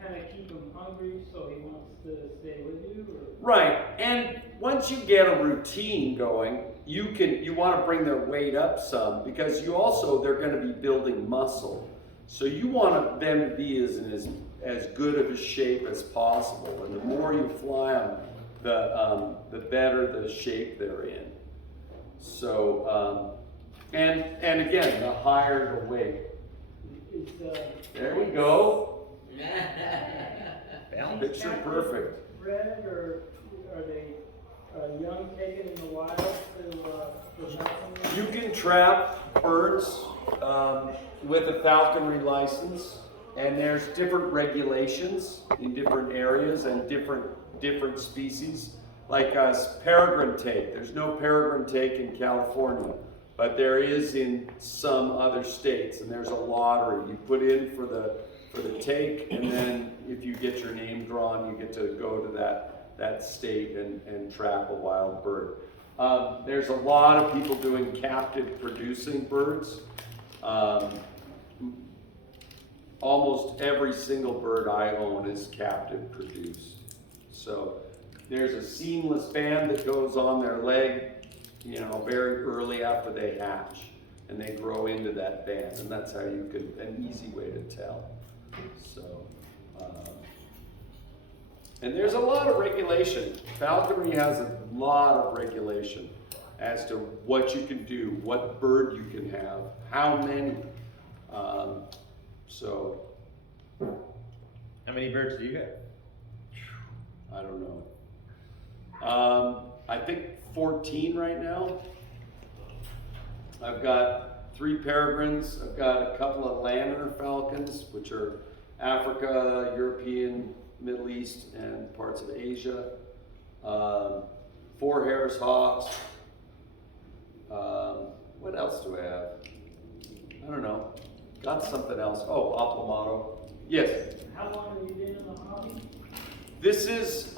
kind of keep him hungry so he wants to stay with you? Or? Right, and once you get a routine going, you want to bring their weight up some, because they're going to be building muscle. So you want them to be as good of a shape as possible, and the more you fly them, the better the shape they're in. So, and again, the higher the weight. There we go. Picture perfect. Bred, or are they young taken in the wild for nothing? You can trap birds with a falconry license, and there's different regulations in different areas and different species. Like peregrine take, there's no peregrine take in California, but there is in some other states, and there's a lottery. You put in for the take, and then if you get your name drawn, you get to go to that state and trap a wild bird. There's a lot of people doing captive producing birds. Almost every single bird I own is captive produced. So there's a seamless band that goes on their leg, very early after they hatch, and they grow into that band, and that's how an easy way to tell. So, and there's a lot of regulation. Falconry has a lot of regulation as to what you can do, what bird you can have, how many. So. How many birds do you have? I don't know. I think 14 right now. I've got 3 peregrines. I've got a couple of lantern falcons, which are Africa, European, Middle East, and parts of Asia. 4 Harris hawks. What else do I have? I don't know. Got something else. Oh, Aplomato. Yes. How long have you been in the hobby? This is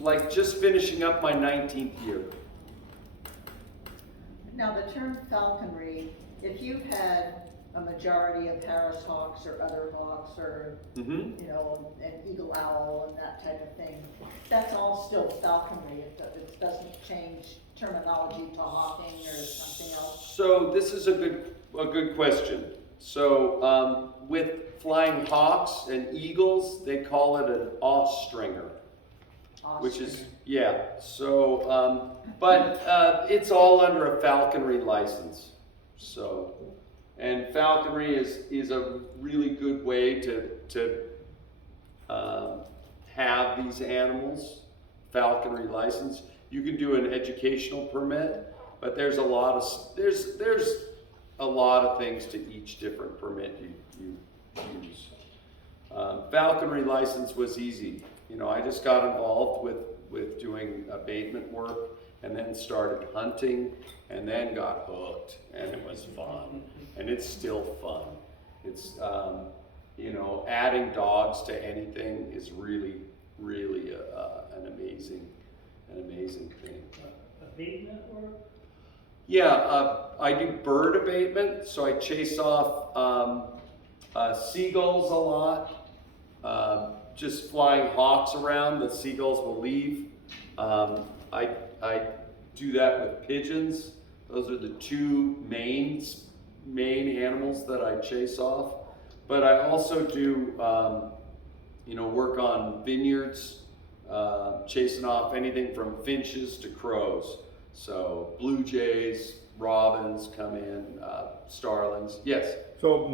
like just finishing up my 19th year. Now, the term falconry, if you had a majority of Harris hawks or other hawks or, an eagle owl and that type of thing, that's all still falconry. It doesn't change terminology to hawking or something else. So this is a good question. So with flying hawks and eagles, they call it an Austringer. Which is, yeah, so, but it's all under a falconry license. So, and falconry is a really good way to have these animals, falconry license. You can do an educational permit, but there's a lot of things to each different permit you use. Falconry license was easy. I just got involved with doing abatement work, and then started hunting, and then got hooked, and it was fun, and it's still fun. It's adding dogs to anything is really an amazing thing. Abatement work? Yeah, I do bird abatement, so I chase off seagulls a lot. Just flying hawks around, the seagulls will leave. I do that with pigeons. Those are the two main animals that I chase off. But I also do, work on vineyards, chasing off anything from finches to crows. So blue jays, robins come in, starlings. Yes. So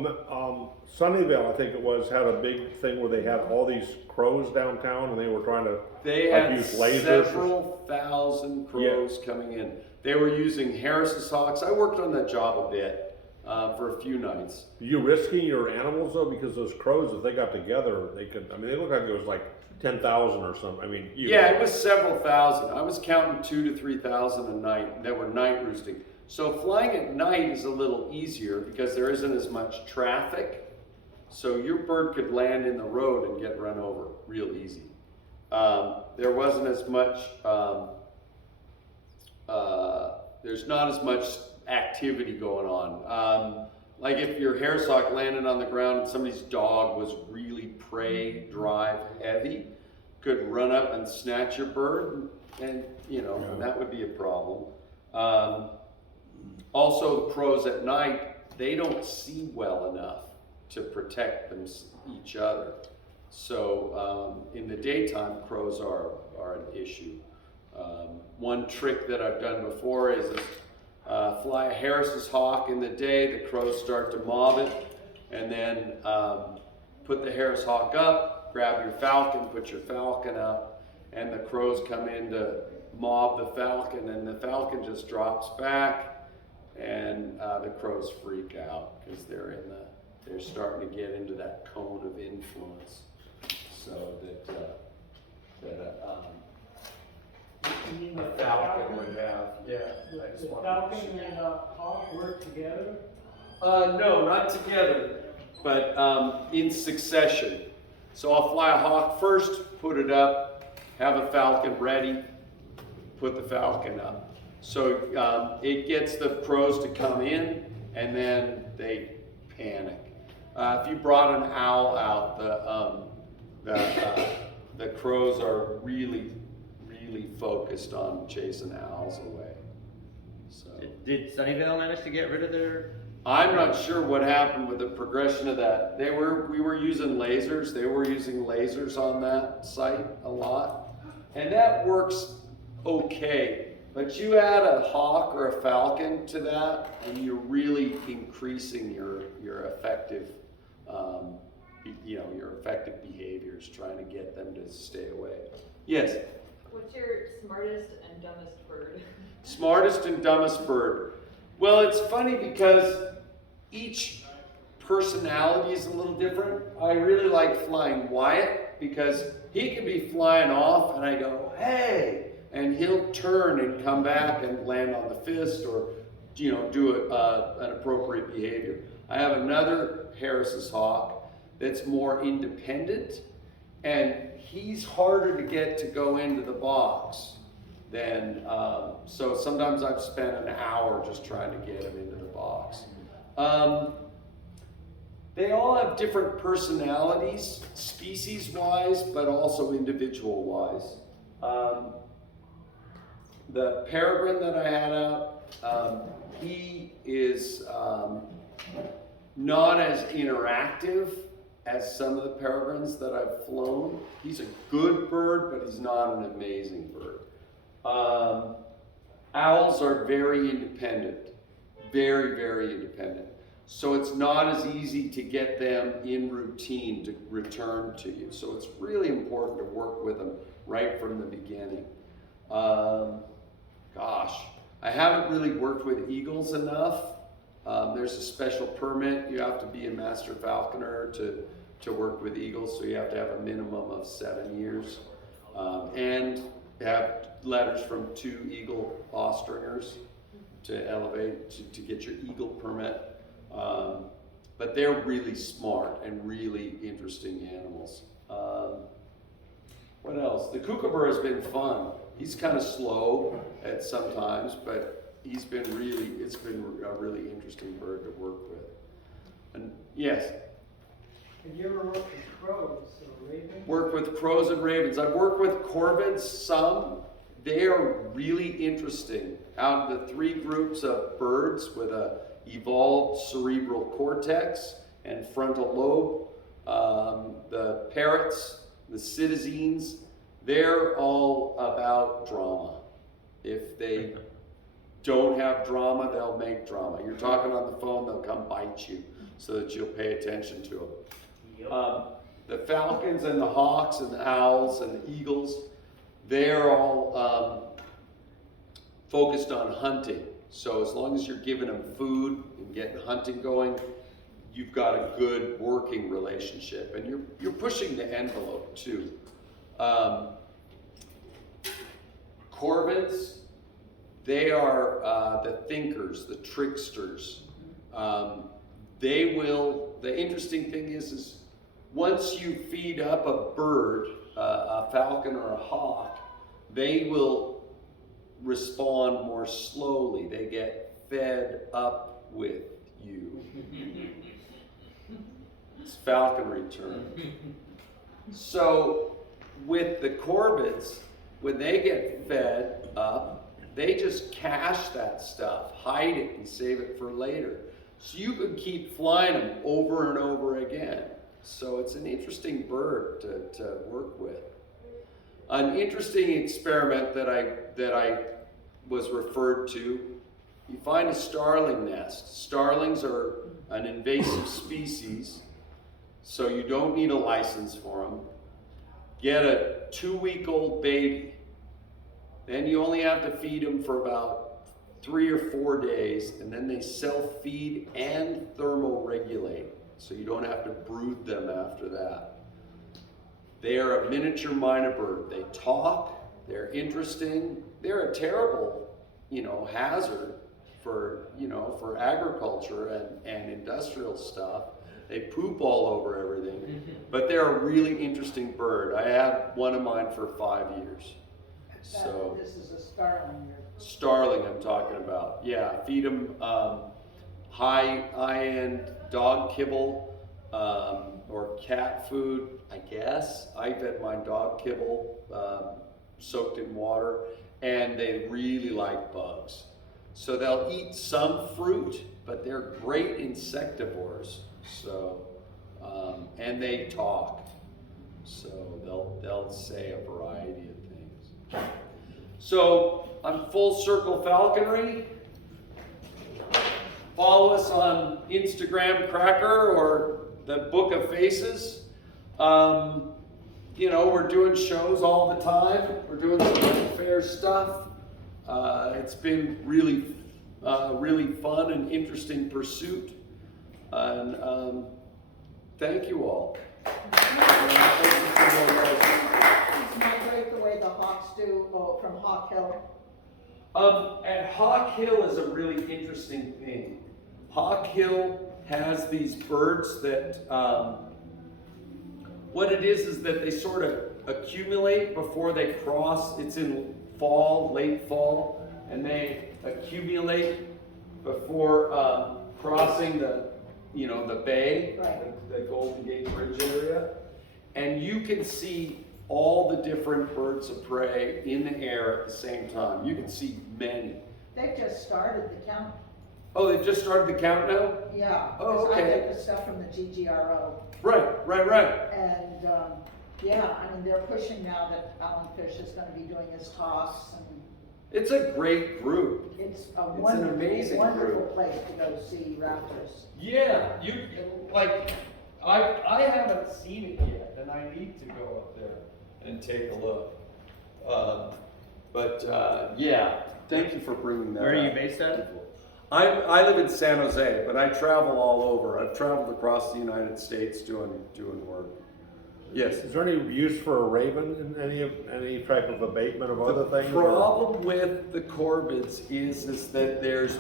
Sunnyvale, I think it was, had a big thing where they had all these crows downtown, and they were trying to use lasers. Several thousand crows coming in. They were using Harris's hawks. I worked on that job a bit for a few nights. Are you risking your animals though? Because those crows, if they got together, they could. I mean, they looked like it was like 10,000 or something. I mean, yeah, it was several thousand. I was counting 2,000 to 3,000 a night that were night roosting. So flying at night is a little easier because there isn't as much traffic. So your bird could land in the road and get run over real easy. There wasn't as much, there's not as much activity going on. Like if your Harris hawk landed on the ground and somebody's dog was really prey drive heavy, could run up and snatch your bird, and that would be a problem. Also, crows at night, they don't see well enough to protect each other. So in the daytime, crows are an issue. One trick that I've done before is fly a Harris's hawk in the day, the crows start to mob it, and then put the Harris hawk up, grab your falcon, put your falcon up, and the crows come in to mob the falcon, and the falcon just drops back, and the crows freak out because they're starting to get into that cone of influence. So You mean The the falcon would have, yeah. I just The wanted to falcon share. and hawk work together? No, not together, but in succession. So I'll fly a hawk first, put it up, have a falcon ready, put the falcon up. So it gets the crows to come in, and then they panic. If you brought an owl out, the crows are really focused on chasing owls away. So Did Sunnyvale manage to get rid of their? I'm not sure what happened with the progression of that. We were using lasers. They were using lasers on that site a lot, and that works okay. But you add a hawk or a falcon to that, and you're really increasing your effective, your effective behaviors, trying to get them to stay away. Yes. What's your smartest and dumbest bird? Smartest and dumbest bird. Well, it's funny because each personality is a little different. I really like flying Wyatt because he can be flying off and I go, hey, and he'll turn and come back and land on the fist or, do an appropriate behavior. I have another Harris's hawk that's more independent, and he's harder to get to go into the box than, so sometimes I've spent an hour just trying to get him into the box. They all have different personalities, species-wise, but also individual-wise. The peregrine that I had out, he is not as interactive as some of the peregrines that I've flown. He's a good bird, but he's not an amazing bird. Owls are very independent, very, very independent. So it's not as easy to get them in routine to return to you. So it's really important to work with them right from the beginning. I haven't really worked with eagles enough. There's a special permit. You have to be a master falconer to work with eagles, so you have to have a minimum of 7 years. And have letters from 2 eagle ostringers to elevate, to get your eagle permit. But they're really smart and really interesting animals. What else? The kookaburra has been fun. He's kind of slow at sometimes, but it's been a really interesting bird to work with. And yes? Have you ever worked with crows or ravens? Work with crows and ravens. I've worked with corvids some, they are really interesting. Out of the 3 groups of birds with a evolved cerebral cortex and frontal lobe, the parrots, the citizens, they're all about drama. If they don't have drama, they'll make drama. You're talking on the phone, they'll come bite you so that you'll pay attention to them. The falcons and the hawks and the owls and the eagles, they're all focused on hunting. So as long as you're giving them food and getting hunting going, you've got a good working relationship, and you're pushing the envelope too. Corvids, they are the thinkers, the tricksters. The interesting thing is once you feed up a bird, a falcon or a hawk, they will respond more slowly. They get fed up with you. It's falconry term. So with the corvids, when they get fed up, they just cache that stuff, hide it and save it for later. So you can keep flying them over and over again. So it's an interesting bird to work with. An interesting experiment that I was referred to, you find a starling nest. Starlings are an invasive species, so you don't need a license for them. Get a 2-week-old baby. Then you only have to feed them for about 3 or 4 days, and then they self-feed and thermoregulate, so you don't have to brood them after that. They are a miniature minor bird. They talk, they're interesting, they're a terrible, hazard for agriculture and industrial stuff. They poop all over everything, but they're a really interesting bird. I had one of mine for 5 years. So this is a starling. Starling I'm talking about. Yeah, feed them high-end dog kibble or cat food, I guess. I fed mine dog kibble soaked in water, and they really like bugs. So they'll eat some fruit, but they're great insectivores. So, and they talk. So they'll say a variety of things. So I'm Full Circle Falconry. Follow us on Instagram Cracker or the Book of Faces. We're doing shows all the time. We're doing some fair stuff. It's been really fun and interesting pursuit. And thank you all. Migrate the way the hawks do from Hawk Hill. At Hawk Hill is a really interesting thing. Hawk Hill has these birds that, what it is that they sort of accumulate before they cross. It's in fall, late fall, and they accumulate before crossing the bay, right. the Golden Gate Bridge area. And you can see all the different birds of prey in the air at the same time. You can see many. They've just started the count. Oh, they've just started the count now? Yeah. Oh, okay. I get the stuff from the GGRO. Right. And they're pushing now that Alan Fish is going to be doing his toss. And it's a great group. It's an amazing wonderful group. place to go see raptors. Yeah, I haven't seen it yet, and I need to go up there and take a look. Thank you for bringing that Where up. are you based out of? I live in San Jose, but I travel all over. I've traveled across the United States doing work. Yes. Is there any use for a raven in any type of abatement of other things? The problem with the corvids is that there's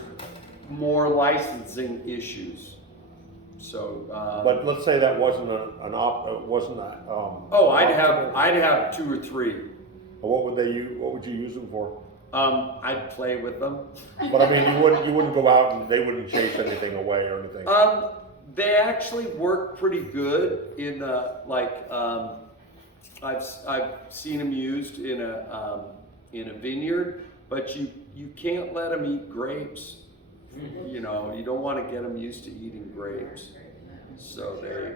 more licensing issues. So. But let's say that wasn't I'd have 2 or 3. What would you use them for? I'd play with them. But I mean, you wouldn't go out and they wouldn't chase anything away or anything. They actually work pretty good in I've seen them used in a in a vineyard, but you can't let them eat grapes. You know, you don't want to get them used to eating grapes. So they,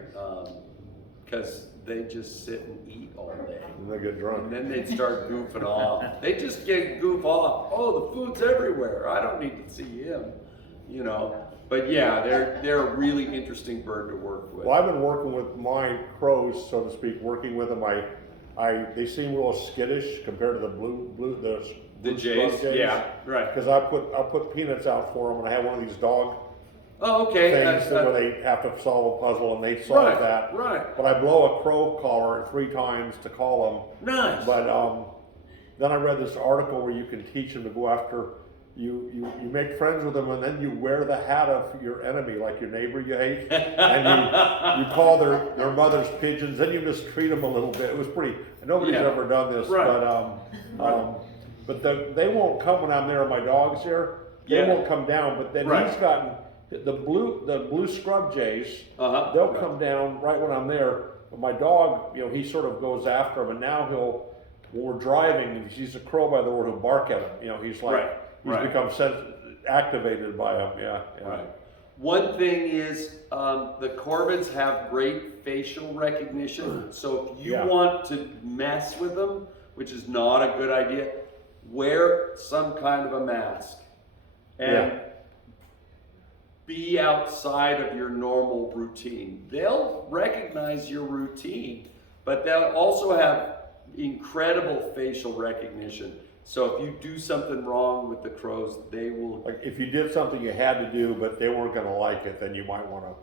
because they just sit and eat all day. And they get drunk. And then they'd start goofing off. They just goof off. Oh, the food's everywhere. I don't need to see him, you know. But yeah, they're a really interesting bird to work with. Well, I've been working with my crows, so to speak, working with them. They seem real skittish compared to the The jays, yeah, right. Because I put peanuts out for them, and I have one of these dog Oh, okay. things where they have to solve a puzzle, and they solve that. Right. But I blow a crow collar 3 times to call them. Nice. But then I read this article where you can teach them to go after. You make friends with them, and then you wear the hat of your enemy, like your neighbor you hate, and you call their mother's pigeons, then you mistreat them a little bit. It was pretty. Nobody's ever done this, but they won't come when I'm there. My dog's here. They won't come down. But then he's gotten the blue scrub jays. They'll come down right when I'm there. But my dog, he sort of goes after them, and now when we're driving, if he sees a crow by the door, he'll bark at him. He's like. He's become activated by them, Right. One thing is, the corvids have great facial recognition. So if you want to mess with them, which is not a good idea, wear some kind of a mask. And be outside of your normal routine. They'll recognize your routine, but they'll also have incredible facial recognition. So if you do something wrong with the crows, they will. Like if you did something you had to do, but they weren't going to like it, then you might want to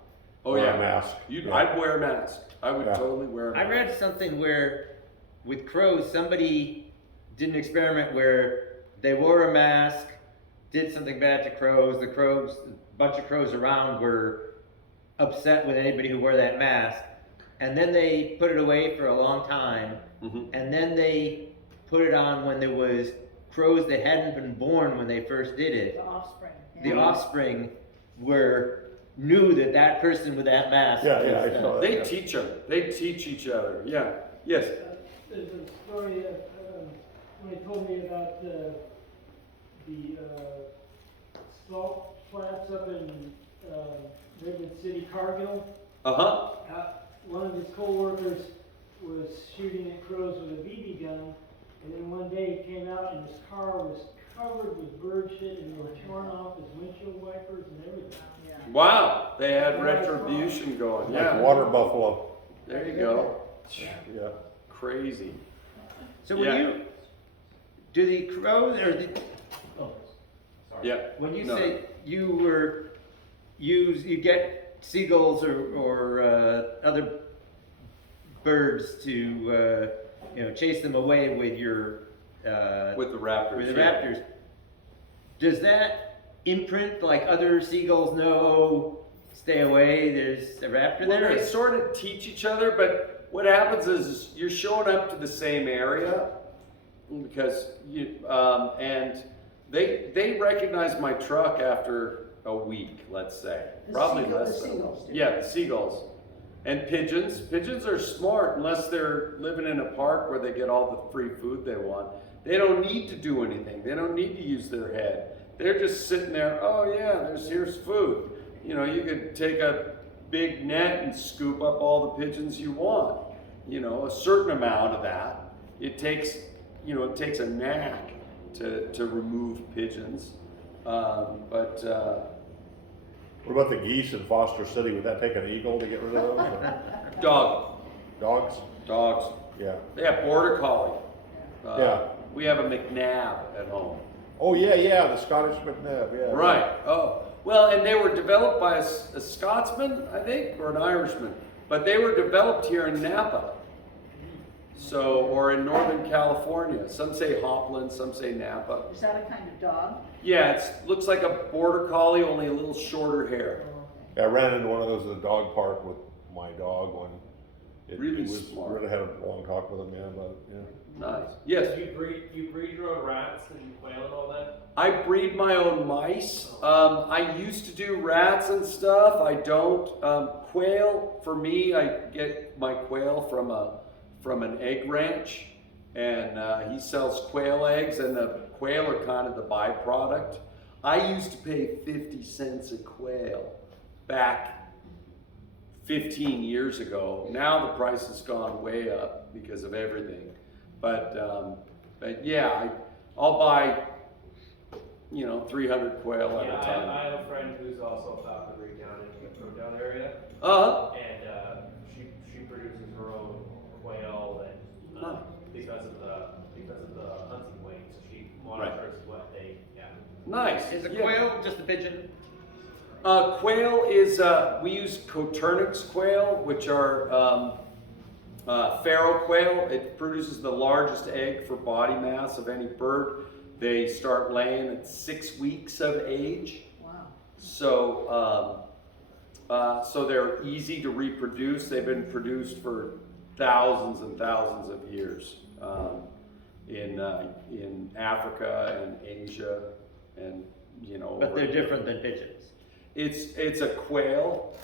wear a mask. I'd wear a mask. I would totally wear a mask. I read something where, with crows, somebody did an experiment where they wore a mask, did something bad to crows. The crows, a bunch of crows around were upset with anybody who wore that mask. And then they put it away for a long time. And then they put it on when there was crows that hadn't been born when they first did it. The offspring. The offspring knew that person with that mask. I saw that. They teach them. They teach each other. Yeah. Yes. There's a story of somebody told me about the salt flats up in Redwood City, Cargill. One of his co-workers was shooting at crows with a BB gun. And then one day he came out and his car was covered with bird shit and they were torn off his windshield wipers and everything. Wow, they had retribution going. Like water buffalo. There you go. Yeah. Crazy. So when do the crows or when you say you get seagulls or other birds to chase them away with your with the raptors. With the raptors. Does that imprint like other seagulls know? Stay away. There's a raptor there. They sort of teach each other, but what happens is you're showing up to the same area because and they recognize my truck after a week, let's say. Probably less. The seagulls. And pigeons. Pigeons are smart unless they're living in a park where they get all the free food they want. They don't need to do anything. They don't need to use their head. They're just sitting there, here's food. You could take a big net and scoop up all the pigeons you want. A certain amount of that. It takes a knack to remove pigeons. What about the geese in Foster City? Would that take an eagle to get rid of those? Dogs. Yeah. They have border collie. We have a McNab at home. Oh yeah, the Scottish McNab. Yeah. Right. Oh. Well, and they were developed by a Scotsman, I think, or an Irishman. But they were developed here in Napa. Or in Northern California. Some say Hopland, some say Napa. Is that a kind of dog? Yeah, it looks like a border collie, only a little shorter hair. I ran into one of those at the dog park with my dog when really smart. Really had a long talk with him, about it. Nice. Yes. You breed your own rats and quail and all that? I breed my own mice. I used to do rats and stuff. I don't. Quail, for me, I get my quail from an egg ranch, and he sells quail eggs, and the quail are kind of the byproduct. I used to pay 50 cents a quail back 15 years ago. Now the price has gone way up because of everything. But yeah, I'll buy, 300 quail at a time. I have a friend who's also a falconry down in the Pro Down area, Uh-huh. and she produces her own quail, and because of the hunting weights, she monitors what they. Yeah. Nice. Is a Yeah. quail just a pigeon? Quail is, we use Coturnix quail, which are pharaoh quail. It produces the largest egg for body mass of any bird. They start laying at 6 weeks of age. Wow. So, so they're easy to reproduce. They've been produced for thousands and thousands of years in Africa and Asia, and But they're different than pigeons. It's a quail.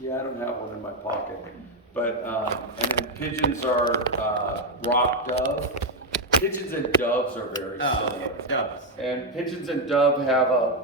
Yeah, I don't have one in my pocket. But and then pigeons are rock dove. Pigeons and doves are very similar. Doves. And pigeons and dove have a